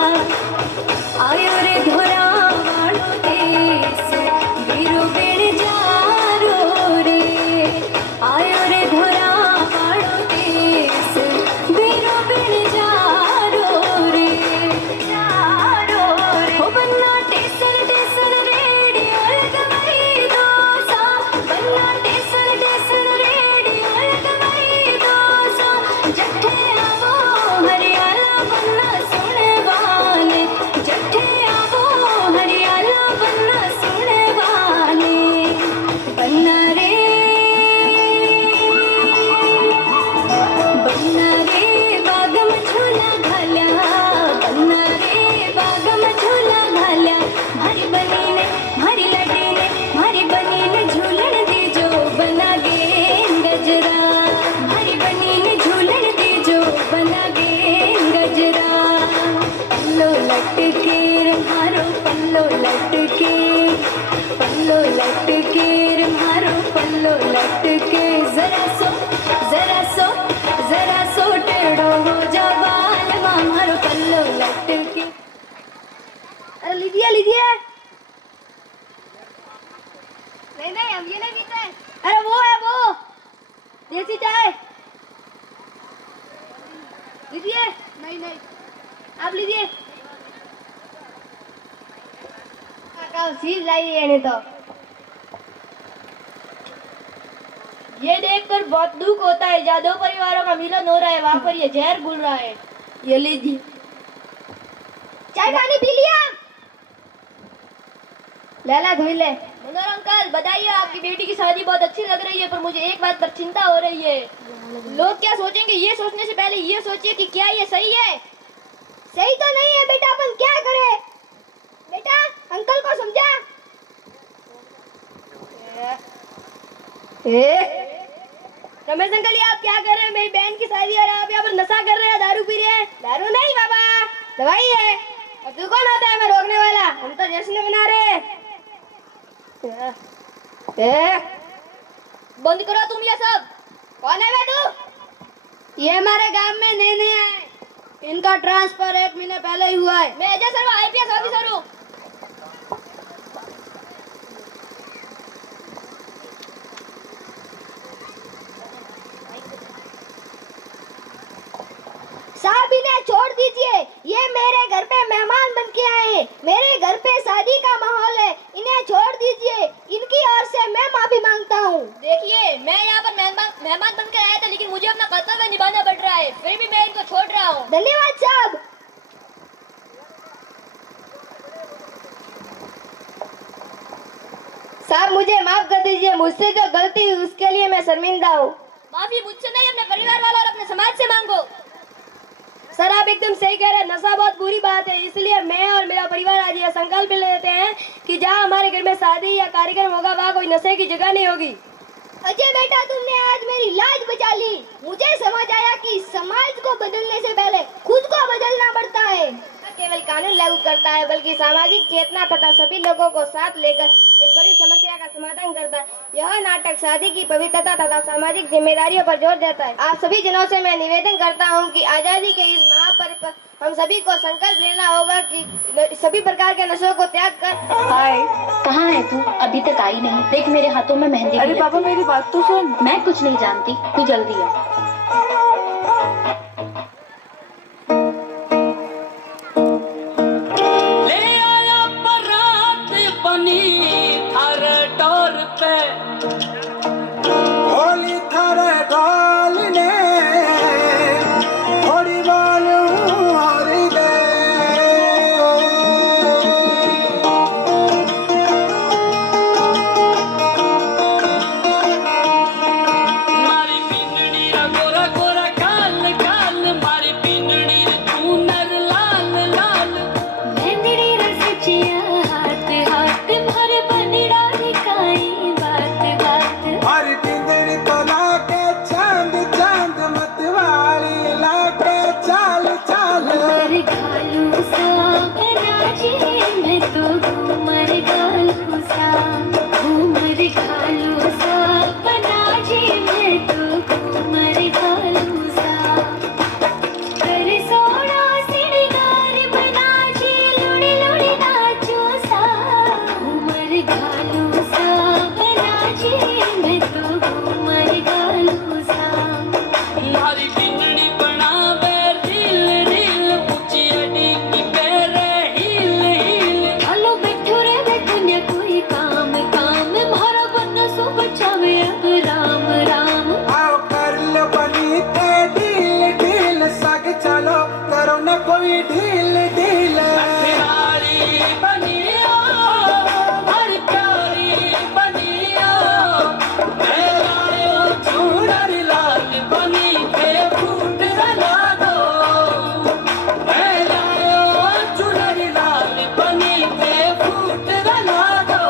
आयो रे घोरा वालो देश बीरो बेण जारो रे आयो रे घोरा वालो देश बीरो बेण जारो रे हो बन्ना टेसन टेसन रेडियो लगवाई दो सा बन्ना टेसन टेसन रेडियो लगवाई दो सा जट्ठे आवो हरियाला बन्ना सुने वाले जट्ठे आवो हरियाला बन्ना सुने वाले बन्ना रे बागम झूला घाल्या बन्ना रे बागम झूला घाल्या भारी बनीने भारी लडीने भारी बनीने झूलन दीजो बना गे गजरा भारी बनीने झूलन दीजो बना गे गजरा पल्लो लटके मारो पल्लो लटके मारो पल्लो लटके जरा सो टेढ़ो हो जा बाल मारो पल्लो लटके अरे लीजिए नहीं अब ये नहीं पीते हैं अरे वो है वो देसी चाय लीजिए नहीं आप लीजिए। चीज लाइए नहीं तो। ये देखकर बहुत दुख होता है, जहाँ दो परिवारों का मिलन हो रहा है वहाँ पर ये जहर घुल रहा है। ये लीजिए। चाय पानी पी लिया? लैला धुई ले। मनोहर अंकल बताइए, आपकी बेटी की शादी बहुत अच्छी लग रही है, पर मुझे एक बात पर चिंता हो रही है। लोग क्या सोचेंगे, ये सोचने से पहले ये सोचिए कि क्या ये सही है। सही तो नहीं है बेटा, अपन क्या करें? बेटा अंकल को समझा। रमेश अंकल, ये आप क्या कर रहे हैं? मेरी बहन की शादी है, आप यहाँ पर नशा कर रहे हैं, दारू पी रहे हैं। दारू नहीं बाबा, दवाई है। और तू कौन होता है मैं रोकने वाला? हम तो जश्न मना रहे हैं। बंद करो तुम ये सब। कौन है बे तू? ये हमारे गांव में नए नए आए, इनका ट्रांसफर 1 महीने पहले ही हुआ है। मैं अजय शर्मा IPS ऑफिसर हूँ। साहब इन्हें छोड़ दीजिए, ये मेरे घर पे मेहमान बन के आए हैं। मेरे घर पे शादी का माहौल है, इन्हें छोड़ दीजिए। इनकी ओर से मैं माफी मांगता हूँ। देखिए, मैं यहाँ पर मेहमान बनकर आया था, लेकिन मुझे अपना कर्तव्य निभाना पड़ रहा है, फिर भी मैं इनको छोड़ रहा हूँ। धन्यवाद साहब। साहब मुझे माफ कर दीजिए, मुझसे जो गलती हुई उसके लिए मैं शर्मिंदा हूँ। माफी मुझसे नहीं, अपने परिवार वालों और अपने समाज से मांगो। सर आप एकदम सही कह रहे हैं, नशा बहुत बुरी बात है, इसलिए मैं और मेरा परिवार आज यह संकल्प लेते हैं कि जहाँ हमारे घर में शादी या कार्यक्रम होगा वहाँ कोई नशे की जगह नहीं होगी। अजय बेटा, तुमने आज मेरी लाज बचा ली। मुझे समझ आया कि समाज को बदलने से पहले खुद को बदलना पड़ता है। न केवल कानून लागू करता है, बल्कि सामाजिक चेतना तथा सभी लोगों को साथ लेकर एक बड़ी समस्या का समाधान करता है। यह नाटक शादी की पवित्रता तथा सामाजिक जिम्मेदारियों पर जोर देता है। आप सभी जनों से मैं निवेदन करता हूं कि आजादी के इस महापर्व पर हम सभी को संकल्प लेना होगा कि सभी प्रकार के नशों को त्याग कर। हाय, कहाँ है तू? अभी तक आई नहीं। देख मेरे हाथों में मेहंदी। अरे पापा मेरी बात तो सुन। मैं कुछ नहीं जानती, तू जल्दी आ। होली थारे ढोल ने थोड़ी बोलू और दे। मारी पिंडड़ी गोरा गोरा काल काल, मारी पिंडड़ी तू नर लाल लाल। मेहंदी रसिया हाथ हाथ भर बनिड़ा दिखाई बात बात। और बिंदड़ी तो लाके चांद चांद मतवाली लाके चाल चाल। घूमर घालू सा नाची मैं तो घूमर घालू सा। घूमर घालू सा नाची मैं तो घूमर घालू सा। कर सोना सिंगार बनाची लुड़ी लुड़ी नाचो सा। घूमर घालू सा नाची मैं तो घूमर घालू सा। मारी पिंडड़ी बनावे रील रील, ऊंची अड़ी की पैरे हील हील। हेलो बैठो रे बैठो न कोई काम काम, मारा बन्ना सो बचावे अब राम राम। आओ कर लो बनी के ढील ढील, सग चलो करो न कोई ढील ढील। प्यारी बनिया हर प्यारी बनिया, मैं लायो चूड़र लाल बनी के फूट रला दो। मैं लायो चूड़र लाल बनी के फूट रला दो।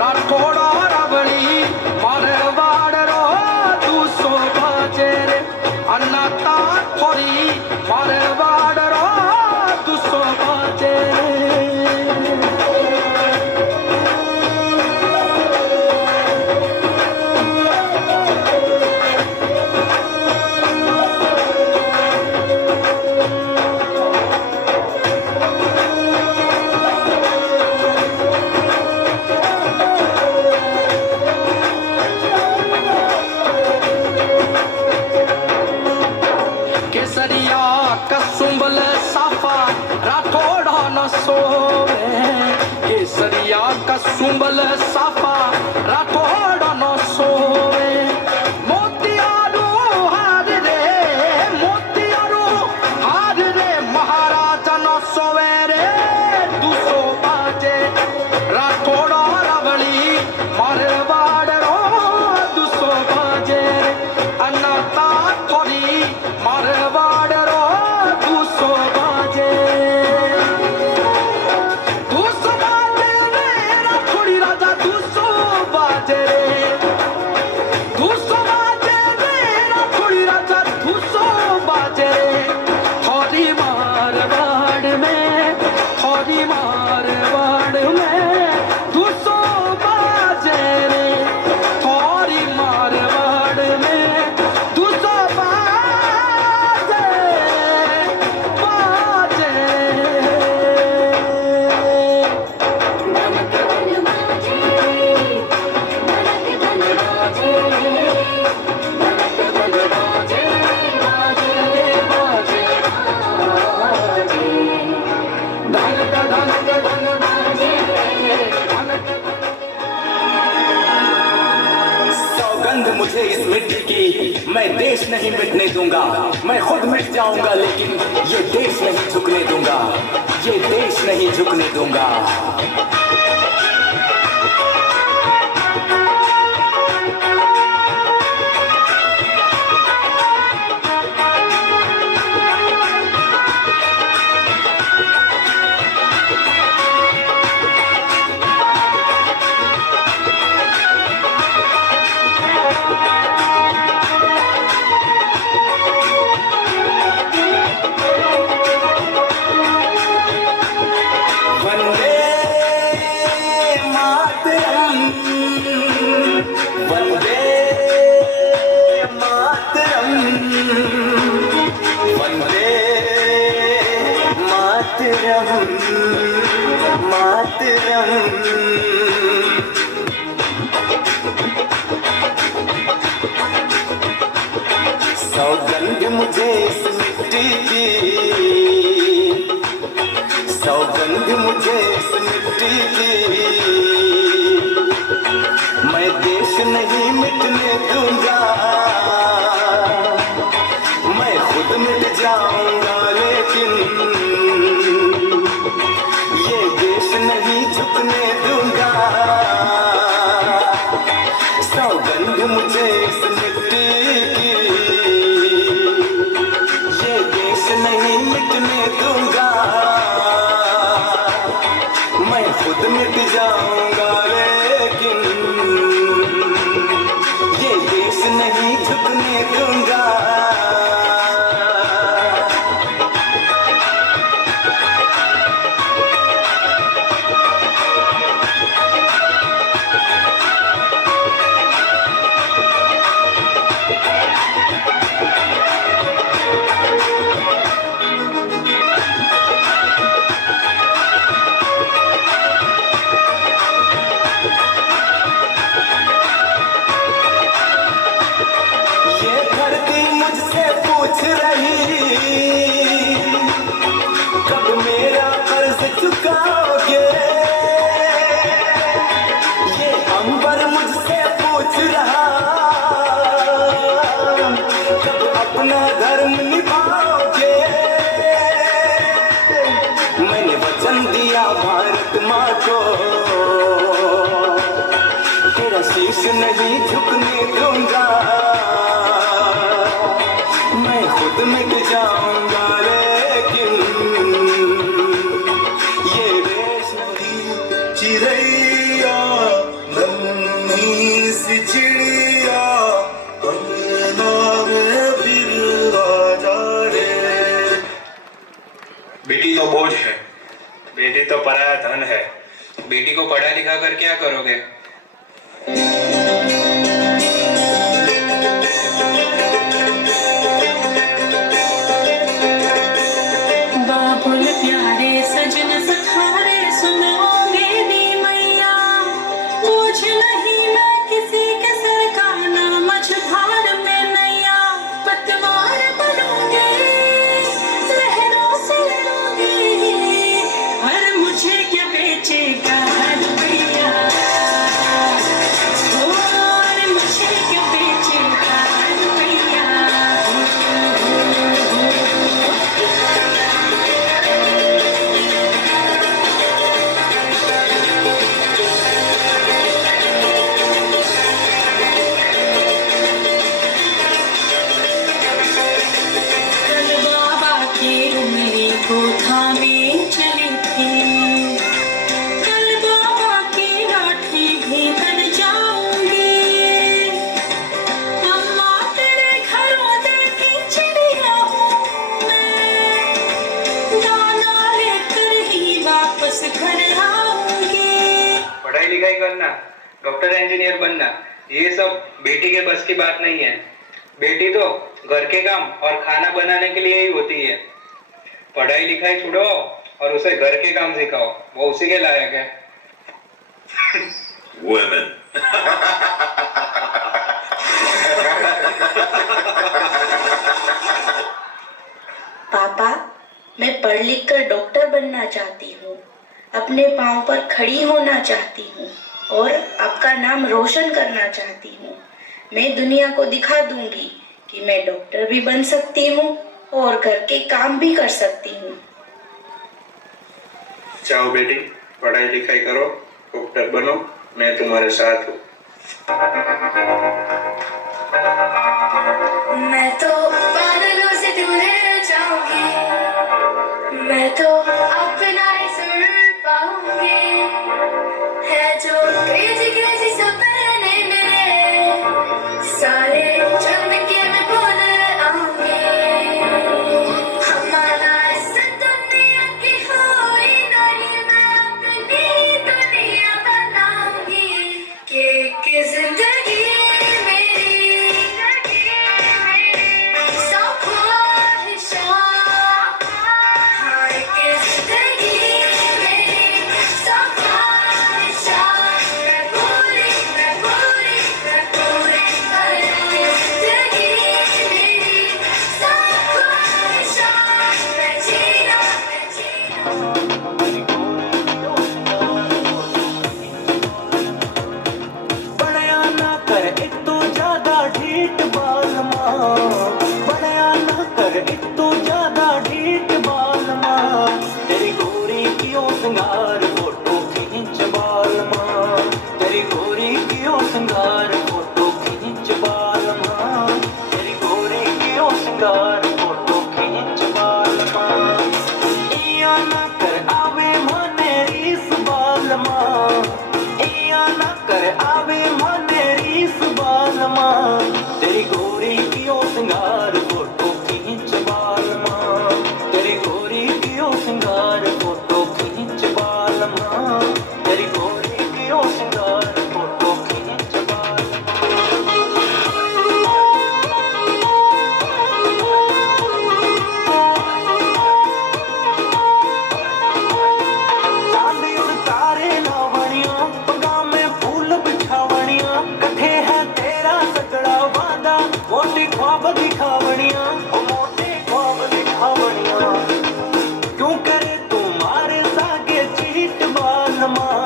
राठौड़ा रवड़ी मारवाड़ रो दूसो बाजे रे अन्नता थोड़ी मारवाड़ रो दूसो बाजे केसरिया कसुंबल साफा राठौड़ा न सोवे केसरिया कसुंबल साफा राठौड़ा न सोवे मोतियारू हार रे महाराजा न सोवे रे दूसो बाजे राठौड़ा रवड़ी मारवाड़ रो दूसो बाजे अन्नता थोड़ी मारवाड़ रो दूसो बाजे रे राठौड़ी राजा दूसो बाजे रे राठौड़ी राजा दूसो बाजे रे थोड़ी मारवाड़ में दूसो बाजे रे थोड़ी मारवाड़ में दूसो बाजे सौगंध मुझे इस मिट्टी की मैं देश नहीं मिटने दूंगा मैं खुद मिट जाऊंगा लेकिन ये देश नहीं झुकने दूंगा ये देश नहीं झुकने दूंगा वंदे मातरम वंदे मातरम वंदे मातरम मातरम सौगंध मुझे इस मिट्टी की सौगंध मुझे इस मिट्टी की मैं देश नहीं मिटने दूंगा मैं खुद मिट जाऊंगा लेकिन ये देश नहीं झुकने दूंगा सौगंध मुझे इस मिट्टी की ये देश नहीं मिटने दूंगा मैं खुद मिट जाऊंगा लेकिन ये देश नहीं झुकने दूंगा शीश नहीं झुकने दूंगा, मैं खुद मिट जाऊंगा लेकिन ये देश नहीं। चिरैया सी चिड़िया कंगना में फिर आ जा रे। बेटी तो बोझ है, बेटी तो पराया धन है। बेटी को पढ़ा लिखा कर क्या करोगे? बाबुल प्यारे सजन सखारे सुनो मेरी मैया, बोझ नहीं मैं किसी के सर का, ना मझधार में नैया। पतवार बनूंगी लहरों से लड़ूंगी, हर मुझे क्या बेचेगा रुपया, और मुझे क्या बेचेगा रुपया। कल बाबा की उंगली को थामे चली थी, कल बाबा की लाठी भी बन जाऊंगी। अम्मा तेरे घरों देखी चिड़िया हूँ मैं, दाना लेकर ही वापस घर आऊंगी। पढ़ाई लिखाई करना, डॉक्टर इंजीनियर बनना, ये सब बेटी के बस की बात नहीं है। बेटी तो घर के काम और खाना बनाने के लिए ही होती है। पढ़ाई लिखाई छोड़ो और उसे घर के काम सिखाओ, वो उसी के लायक है। Women. पापा, मैं पढ़ लिख कर डॉक्टर बनना चाहती हूँ, अपने पाँव पर खड़ी होना चाहती हूँ और आपका नाम रोशन करना चाहती हूँ। मैं दुनिया को दिखा दूंगी कि मैं डॉक्टर भी बन सकती हूँ और घर के काम भी कर सकती हूँ। जाओ बेटी, पढ़ाई लिखाई करो, डॉक्टर बनो, मैं तुम्हारे साथ हूँ। मैं तो बादलों से दूर जाऊंगी, मैं तो अपना ही सुर पाऊंगी। है जो क्रेजी क्रेजी सपने मेरे, सारे जन्म के मैं बोल आऊंगी। हमारा इस दुनिया की कोई नहीं, मैं अपनी दुनिया बनाऊंगी। कि जिंदगी मेरी सब ख्वाहिशां, हाँ कि जिंदगी मेरी सब ख्वाहिशां मैं पूरी करूंगी। जिंदगी मेरी सब ख्वाहिशां मैं जीना बनया ना कर एक तो ज्यादा ढीठ बाल माँ, बनया ना कर एक तो ज्यादा ढीठ बाल माँ। तेरी गोरी की ओ सिंगार फोटो खींच बाल माँ, तेरी गोरी की ओ सिंगार फोटो खींच बाल माँ, तेरी गोरी की ओ सिंगार फोटो खींच बाल माँ। इया ना कर आवे माने रीस बाल माँ, इया ना कर आवे माने रीस बाल माँ। तेरी गोरी की ओ सिंगार फोटो खींच बाल माँ, तेरी गोरी की ओ सिंगार फोटो खींच बाल माँ, तेरी गोरी की ओ सिंगार फोटो खींच बाल चांदी उड़ तारे लावणियां, पगा में फूल बिछावणियां, कथे है तेरा सगड़ा वादा, मोटी ख्वाब दिखावणियां, ओ मोटे ख्वाब दिखावणियां। क्यों करे तुम्हारे सागे चीट बाल माँ,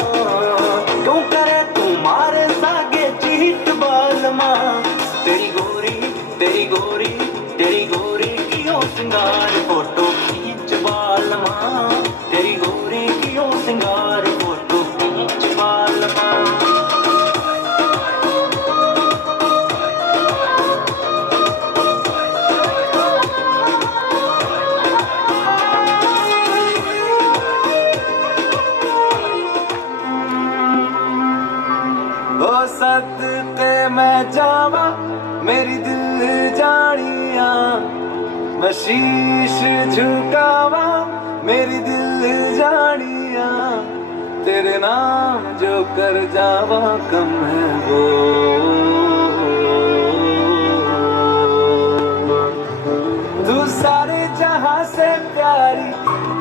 क्यों करे तुम्हारे सागे चीट बाल माँ। तेरी गोरी तेरी गोरी तेरी गोरी की ओ सिंगार फोटो खींच बाल माँ, तेरी गोरी की ओ सिंगार फोटो खींच बाल माँ। सदके मैं जावा मेरी दिल जानिया, मैं शीश झुकावा मेरी दिल जानिया, तेरे नाम जो कर जावा कम है वो। तू सारे जहां से प्यारी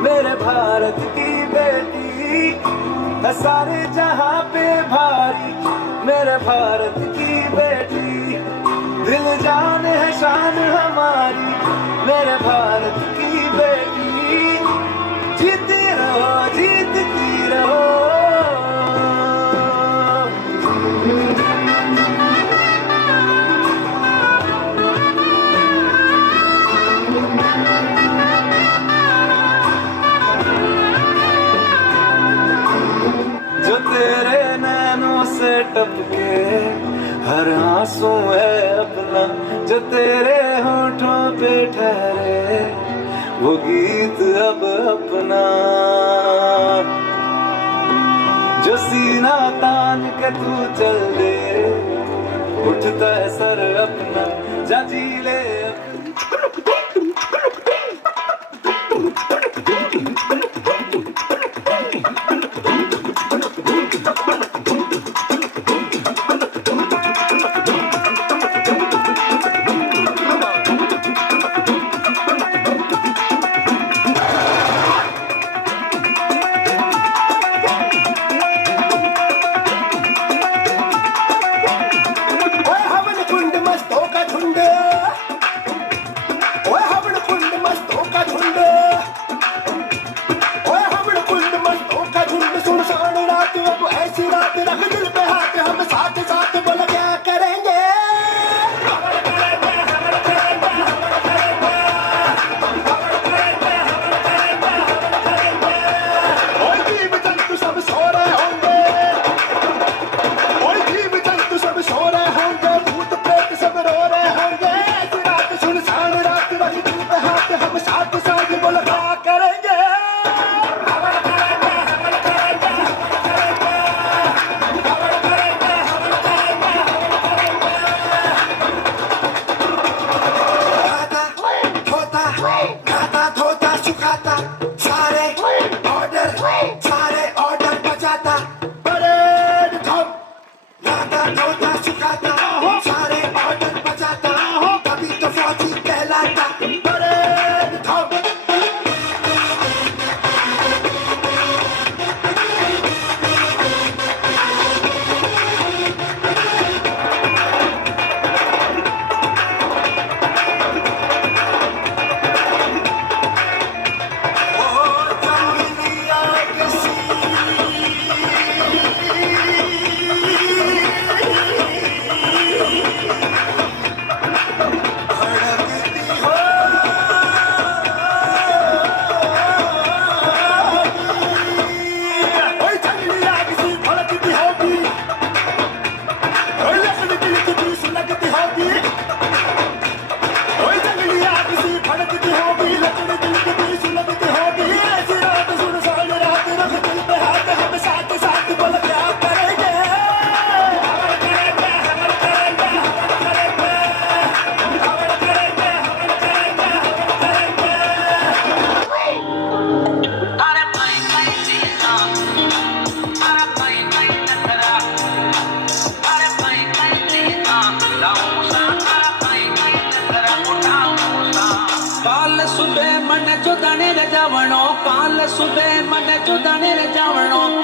मेरे भारत की बेटी है, सारे जहां पे भारी मेरे भारत की बेटी, दिल जान है शान हमारी मेरे भारत की बेटी, जीती रहो जीतती रहो। जो तेरे नैनों से टपके हर आंसू है अपना, जो तेरे होठों पे ठहरे वो गीत अब अपना, जो सीना तान के तू चल दे उठता है सर अपना, जा जी ले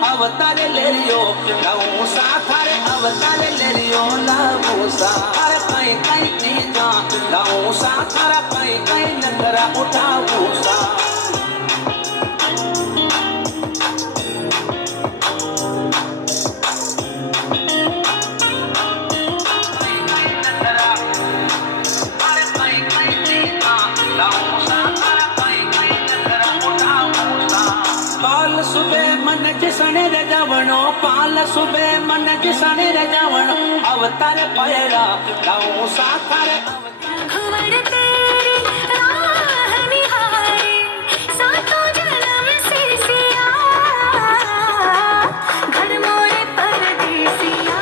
अवतारे ले लियो लाऊं सा थारे अवतारे ले लियो लाऊं सा थारे कहीं कहीं नहीं जा लाऊं सा थारा कहीं कहीं नखरा उठाऊं सा पाल सुबह मन जिसने रे जावणो अवतार पयरा लाऊं सा थारे घुमड़ तेरी राह निहारे सातों जन्म से सिया घर मोरे परदेसिया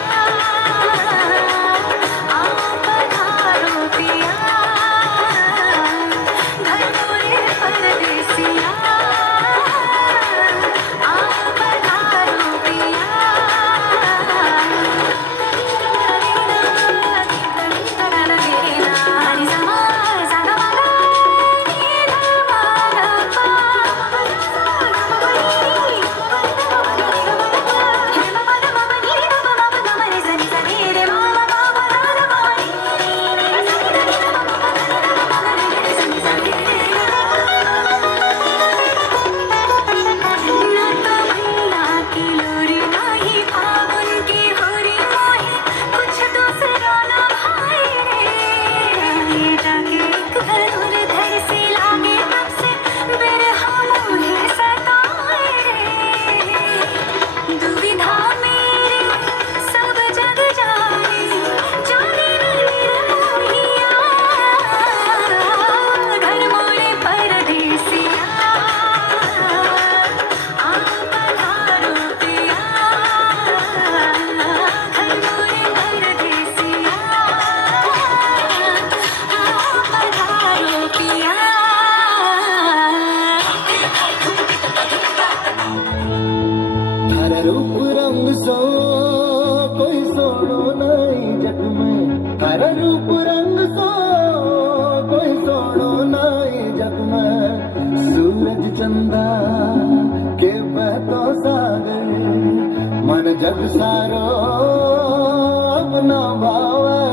सो कोई सोनो नहीं जग में हर रूप रंग सो कोई सोनो नहीं जग में सूरज चंदा के बहतो सागर मन जग सारो अपना भावे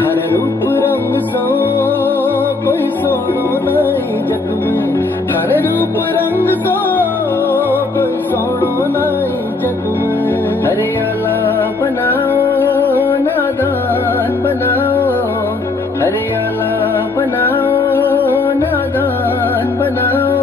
हर रूप रंग सो कोई सोनो नहीं जग में हर रूप रंग सो कोई सोनो नहीं जग में हरियाला बनाओ नादान बनाओ हरियाला बनाओ नादान बनाओ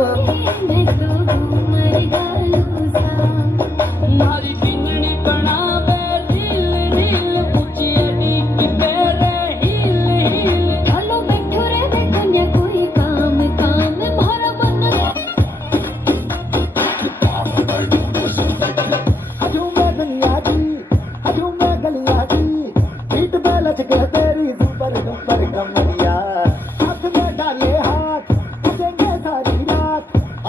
मारी पिंजड़ी बनावे दिल दिल पूछी अड़ी की पेरे हिल हिल हेलो बैठो रे देखन्या कोई काम काम मारा बना हजू मैं गलिया जी पीठ पे लचके तेरी सुपर डुपर कमरिया हाथ में डाले हाथ बचेंगे सारी रात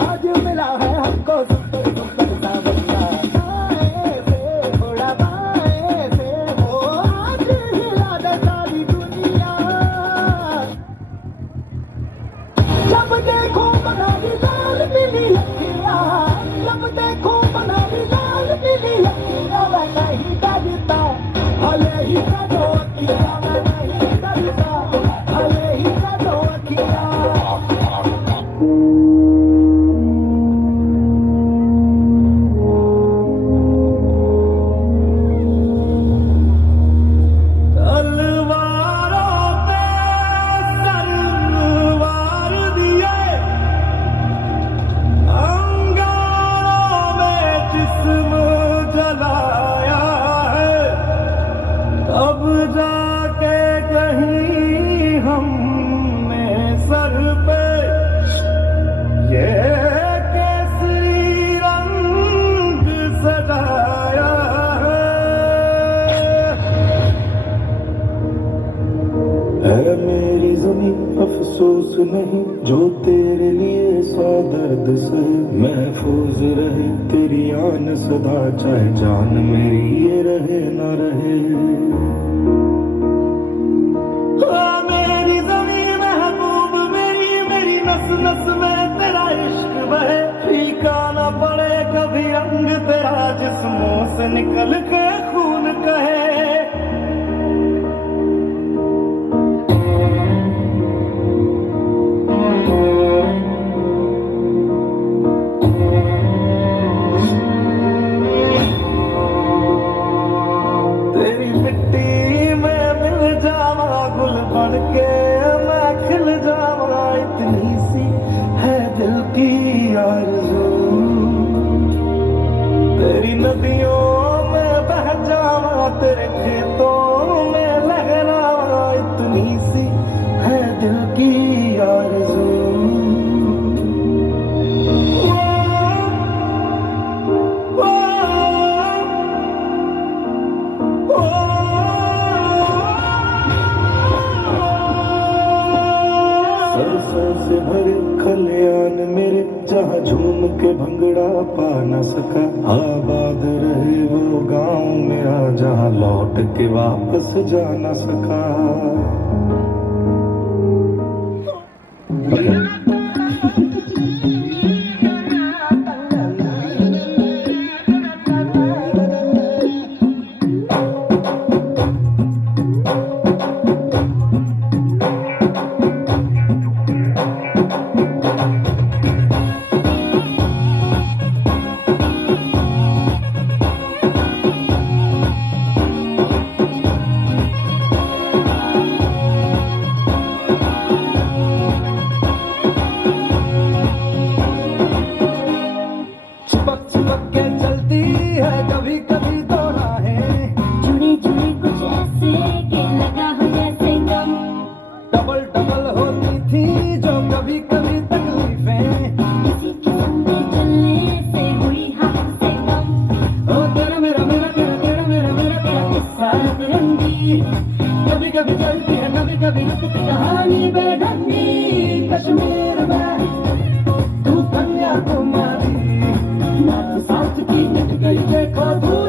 आज मिला है हमको सुपर डुपर सावरिया बाएं से थोड़ा बाएं से वो आज हिला दे सारी दुनिया जब देखो बनाली लाल पीली अखियाँ जब देखो बनाली लाल पीली अखियाँ मैं नहीं डरता भले ही करो अखियाँ मैं नहीं डरता भले ही करो अखियाँ तलवारों पे सरवार दिए अंगारों में जिस्म जलाया है तब जाके कहीं हमने सर पे ये केसरी रंग सजाया है मेरी ज़मीं अफसोस नहीं जो तेरे लिए सौ दर्द से महफूज रहे तेरी आन सदा चाहे जान मेरी ये रहे न रहे हाँ मेरी ज़मीं महबूब मेरी मेरी नस नस में तेरा इश्क बहे फीका न पड़े कभी रंग तेरा जिस्मों से निकल के खून कहे तेरी मिट्टी में मिल जावा गुल बन के मैं खिल जावा इतनी सी है दिल की आरज़ू तेरी नदियों में बह जावा तेरे खेतों में लहरावा इतनी सी है दिल की आरज़ू सरसों से भरे खलियान मेरे जहाँ झूम के भंगड़ा पा न सका आबाद रहे वो गांव मेरा जहाँ लौट के वापस जा न सका गई देखो दूर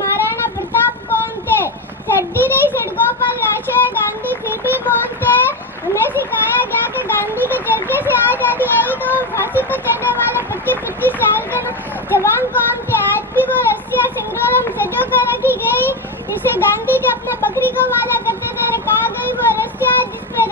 महाराणा प्रताप कौन थे? सड्डी रही सड़कों पर लाशें, गांधी फिर भी कौन थे? हमें सिखाया गया कि गांधी के चरखे से आजादी आई तो फांसी पर चढ़ने वाले 25-25 साल के जवान कौन थे? आज भी वो रस्सियां संग्राम सजो कर रखी गई जिससे गांधी जी अपने बकरी को वाला करते थे। कहा गई वो रस्सियां जिस पे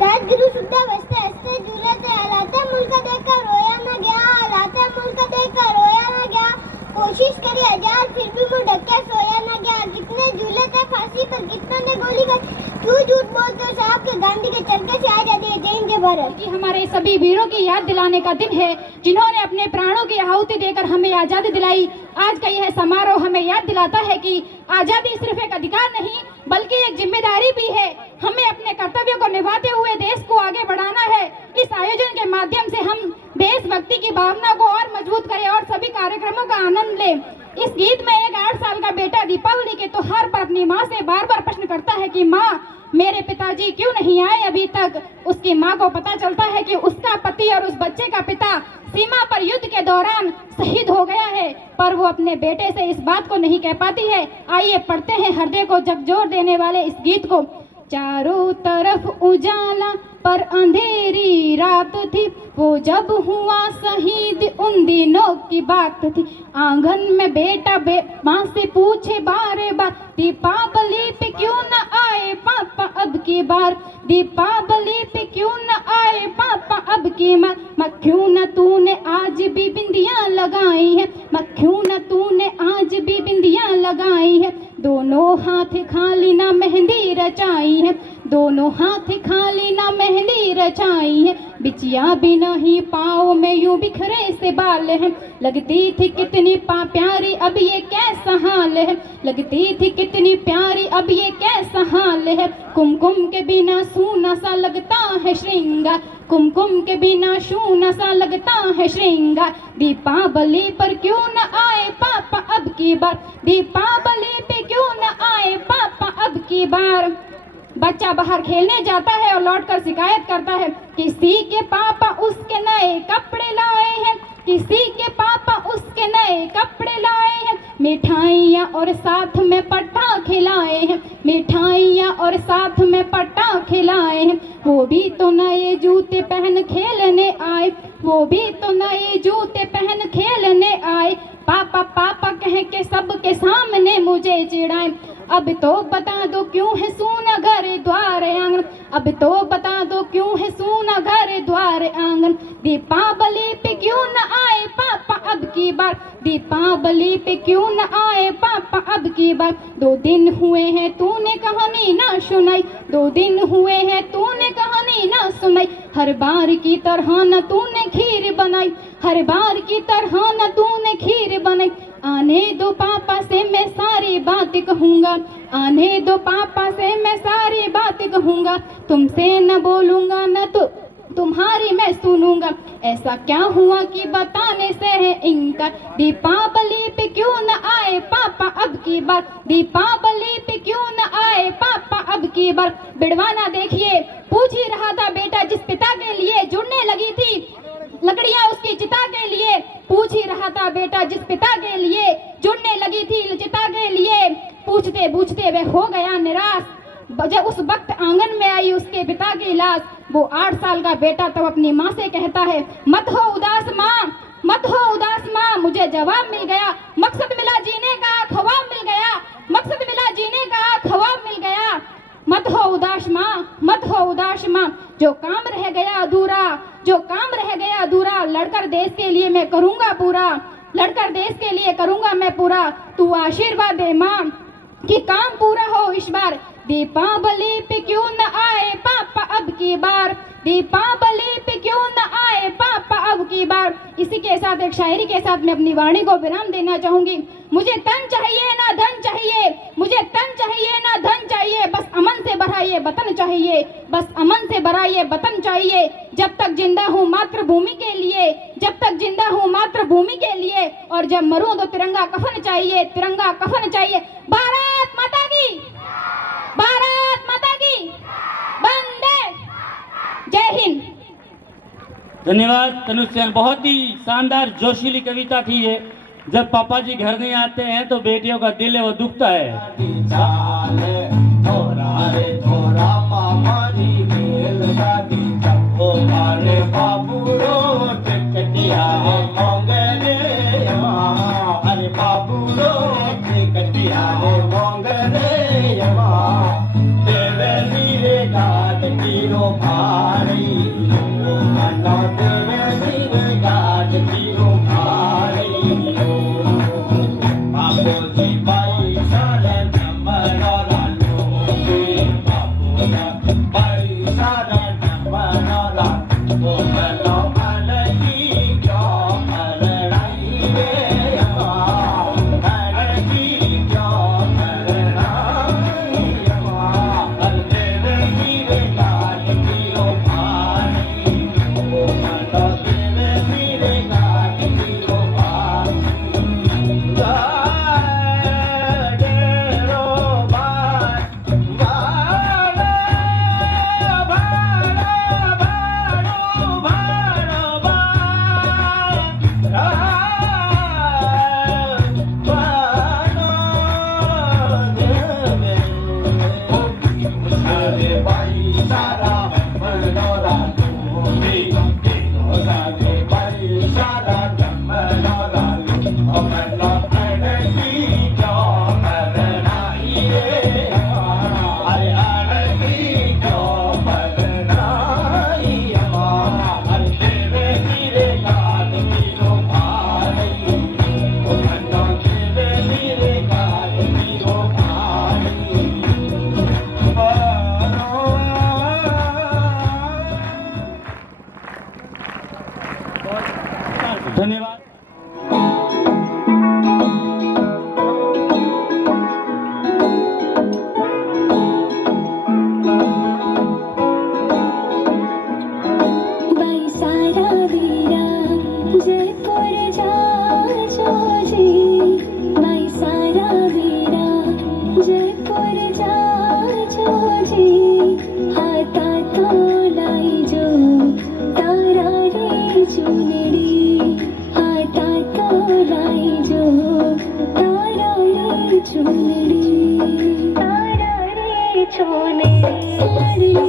राजगुरु सुद्धा बसते हंसते झूलते हलाते मुल्क देखकर रोया न गया, हलाते मुल्क देखकर रोया न गया। कोशिश करी हजार फिर भी मुंह ढके सोया न गया। कितने झूले थे फांसी पर, कितनों ने गोली कर, क्यों झूठ बोलते हो साहब के गांधी के चरखे से आजादी है। जय हिंद जय भारत। कि हमारे सभी वीरों की याद दिलाने का दिन है जिन्होंने अपने प्राणों की आहुति देकर हमें आजादी दिलाई। आज का यह समारोह हमें याद दिलाता है कि आजादी सिर्फ एक अधिकार नहीं बल्कि एक जिम्मेदारी भी है। हमें अपने कर्तव्यों को निभाते हुए देश को आगे बढ़ाना है। इस आयोजन के माध्यम से हम देशभक्ति की भावना को और मजबूत करें और सभी कार्यक्रमों का आनंद लें। इस गीत में एक 8 साल का बेटा दीपावली के त्योहार पर अपनी माँ से बार बार प्रश्न करता है कि माँ मेरे पिताजी क्यों नहीं आए अभी तक। उसकी माँ को पता चलता है कि उसका पति और उस बच्चे का पिता सीमा पर युद्ध के दौरान शहीद हो गया है, पर वो अपने बेटे से इस बात को नहीं कह पाती है। आइए पढ़ते हैं हृदय को झकझोर देने वाले इस गीत को। चारों तरफ उजाला पर अंधेरी रात थी, वो जब हुआ शहीद उन दिनों की बात थी। आंगन में बेटा माँ से पूछे बार बार दीपावली पे क्यों न आए पापा अब की बार, दीपावली पे क्यों न आए पापा अब की बार। क्यों न तूने आज भी बिंदियां लगाई है, क्यों न तूने आज भी बिंदियां लगाई है। दोनों हाथ खाली ना मेहंदी रचाई है, दोनों हाथ खाली ना मेहंदी रचाई है। बिचिया भी नहीं पाँव में यूं बिखरे से बाल है, लगती थी कितनी प्यारी अब ये कैसा हाल है, लगती थी कितनी प्यारी अब ये कैसा हाल है। कुमकुम के बिना सूना सा लगता है श्रृंगार, कुमकुम के बिना सूना सा लगता है श्रृंगार। दीपावली पर क्यों न आए पापा अब की बार, दीपावली पे क्यों न आए पापा अब की बार। बच्चा बाहर खेलने जाता है और लौटकर शिकायत करता है किसी के पापा उसके नए कपड़े लाए हैं, किसी के पापा उसके नए कपड़े लाए हैं। मिठाइयाँ और साथ में पट्टा खिलाए हैं, मिठाइयाँ और साथ में पट्टा खिलाए हैं। वो भी तो नए जूते पहन खेलने आए, वो भी तो नए जूते पहन खेलने आए। पापा पापा कह के सबके सामने मुझे चिढ़ाए। अब तो बता दो क्यों है सूना घर द्वार आंगन, अब तो बता दो क्यों है सूना घर द्वार आंगन। दीपावली पे क्यों न आए पापा अब की बार, दीपावली पे क्यों न आए पापा अब की बार। 2 दिन हुए हैं तूने कहानी ना सुनाई, 2 दिन हुए हैं तूने कहानी ना सुनाई। हर बार की तरह न तूने खीर बनाई, हर बार की तरह न तूने खीर बनाई। आने दो पापा से मैं सारी बात कहूँगा, आने दो पापा से मैं सारी बात कहूँगा। तुमसे न बोलूँगा न तो तुम्हारी मैं सुनूंगा। ऐसा क्या हुआ कि बताने से है इनका। दीपावली पे क्यों न आए पापा अब की बार, दीपावली पे क्यों न आए पापा अब की बार। बिड़वाना देखिए पूछ ही रहा था बेटा जिस पिता के लिए जुड़ने लगी थी लकड़ियां उसकी चिता के लिए, पूछ ही रहा था बेटा जिस पिता के लिए जुड़ने लगी थी चिता के लिए। पूछते पूछते वह हो गया निराश, जब उस वक्त आंगन में आई उसके पिता की लाश। वो 8 साल का बेटा तब अपनी माँ से कहता है मत हो उदास माँ, मत हो उदास माँ। मुझे जवाब मिल गया, मकसद मिला जीने का ख्वाब मिल गया, मकसद मिला जीने का ख्वाब मिल गया। मत हो उदास माँ, मत हो उदास माँ। जो काम रह गया अधूरा, जो काम रह गया अधूरा, लड़कर देश के लिए मैं करूँगा पूरा, लड़कर देश के लिए करूँगा मैं पूरा। तू आशीर्वाद दे माँ कि काम पूरा हो इस बार। दीपावली पे क्यों न आए पापा अब की बार, दीपावली पे क्यों न आए पापा अब की बार। इसी के साथ एक शायरी के साथ मैं अपनी वाणी को विराम देना चाहूंगी। मुझे तन चाहिए ना धन चाहिए, मुझे तन चाहिए ना धन चाहिए, बस अमन से भरा ये वतन चाहिए, बस अमन से भरा ये वतन चाहिए। जब तक जिंदा हूँ मातृभूमि के लिए, जब तक जिंदा हूँ मातृभूमि के लिए, और जब मरूं तो तिरंगा कफन चाहिए, तिरंगा कफन चाहिए। भारत माता की, भारत माता की, वंदे, जय हिंद। धन्यवाद तनुश्री, बहुत ही शानदार जोशीली कविता थी ये। जब पापा जी घर नहीं आते हैं तो बेटियों का दिल है वो दुखता है। धन्यवाद। Bye.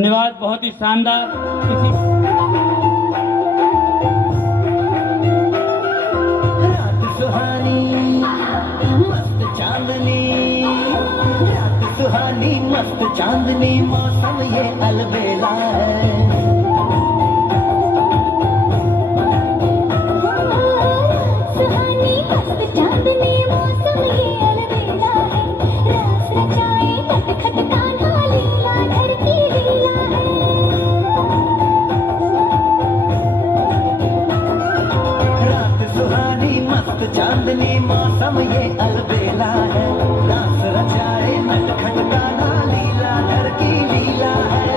धन्यवाद, बहुत ही शानदार। रात सुहानी मस्त चांदनी, रात सुहानी मस्त चांदनी, मौसम ये अलबेला है। सुहानी मस्त चांदनी, मौसम ये अलबेला है। रास रचाए नटखट कान्हा, लीला धर की लीला है। रात सुहानी मस्त चांदनी, मौसम ये अलबेला है। रास रचाए नटखट कान्हा, लीला धर की लीला है।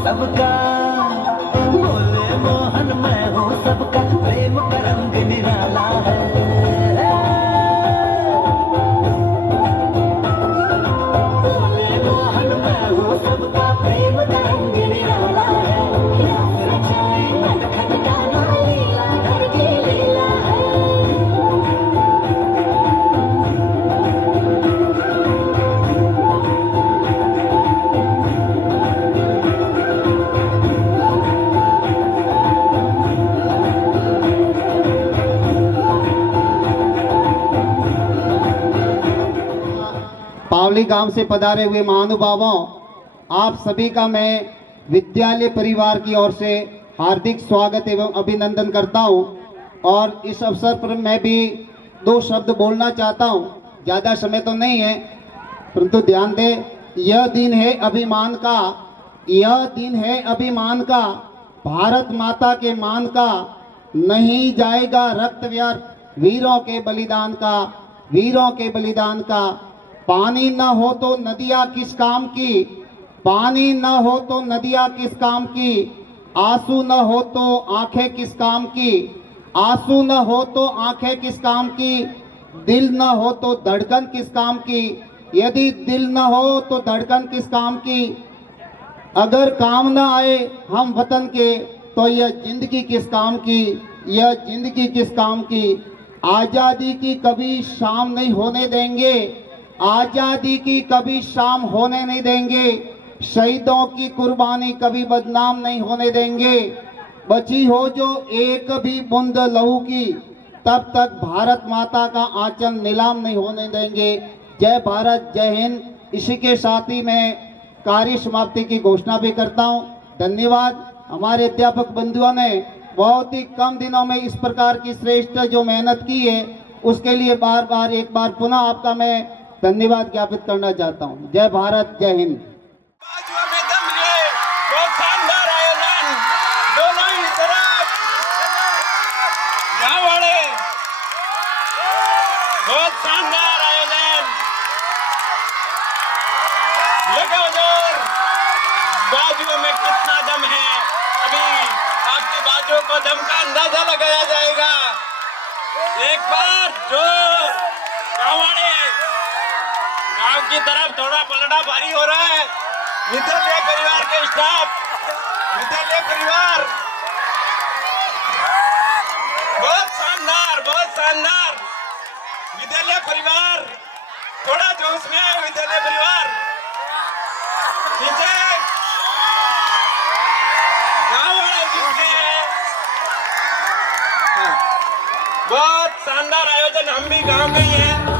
सबका बोले मोहन, मैं हूँ सबका, प्रेम का रंग निराला है। बोले मोहन, मैं हूँ सबका, प्रेम का रंग निराला है। रास रचाए नटखट कान्हा, लीला धर की लीला है। पावली गांव से पधारे हुए महानुभावों, आप सभी का मैं विद्यालय परिवार की ओर से हार्दिक स्वागत एवं अभिनंदन करता हूं। और इस अवसर पर मैं भी दो शब्द बोलना चाहता हूं। ज़्यादा समय तो नहीं है, परंतु ध्यान दें, यह दिन है अभिमान का, यह दिन है अभिमान का, भारत माता के मान का, नहीं जाएगा रक्त व्यर्थ वीरों के बलिदान का, वीरों के बलिदान का। पानी न हो तो नदियाँ किस काम की, पानी न हो तो नदियाँ किस काम की, आंसू न हो तो आंखें किस काम की, आंसू न हो तो आंखें किस काम की, दिल न हो तो धड़कन किस काम की, यदि दिल न हो तो धड़कन किस काम की, अगर काम न आए हम वतन के तो यह जिंदगी किस काम की, यह जिंदगी किस काम की। आज़ादी की कभी शाम नहीं होने देंगे, आज़ादी की कभी शाम होने नहीं देंगे, शहीदों की कुर्बानी कभी बदनाम नहीं होने देंगे। बची हो जो एक भी बूंद लहू की, तब तक भारत माता का आंचल नीलाम नहीं होने देंगे। जय भारत, जय हिंद। इसी के साथ ही मैं कार्य समाप्ति की घोषणा भी करता हूं। धन्यवाद। हमारे अध्यापक बंधुओं ने बहुत ही कम दिनों में इस प्रकार की श्रेष्ठ जो मेहनत की है, उसके लिए बार बार एक बार पुनः आपका मैं धन्यवाद ज्ञापित करना चाहता हूं। जय भारत, जय हिंद। बहुत शानदार आयोजन, दोनों ही तरफ गाँव वाले, बहुत शानदार आयोजन। लगाओ जोर, बाजुओं में कितना दम है, अभी आपकी बाजुओं को दम का अंदाजा लगाया जाएगा। एक बार जोर, गाँव वाले, गाँव की तरफ थोड़ा पलटा भारी हो रहा है। विद्यालय परिवार के स्टाफ, विद्यालय परिवार बहुत शानदार। शानदार, बहुत शानदार। विद्यालय परिवार, थोड़ा जोश में है विद्यालय परिवार। पीछे गाँव वाले जीत गए हैं। हाँ, बहुत शानदार आयोजन, हम भी गाँव के ही हैं।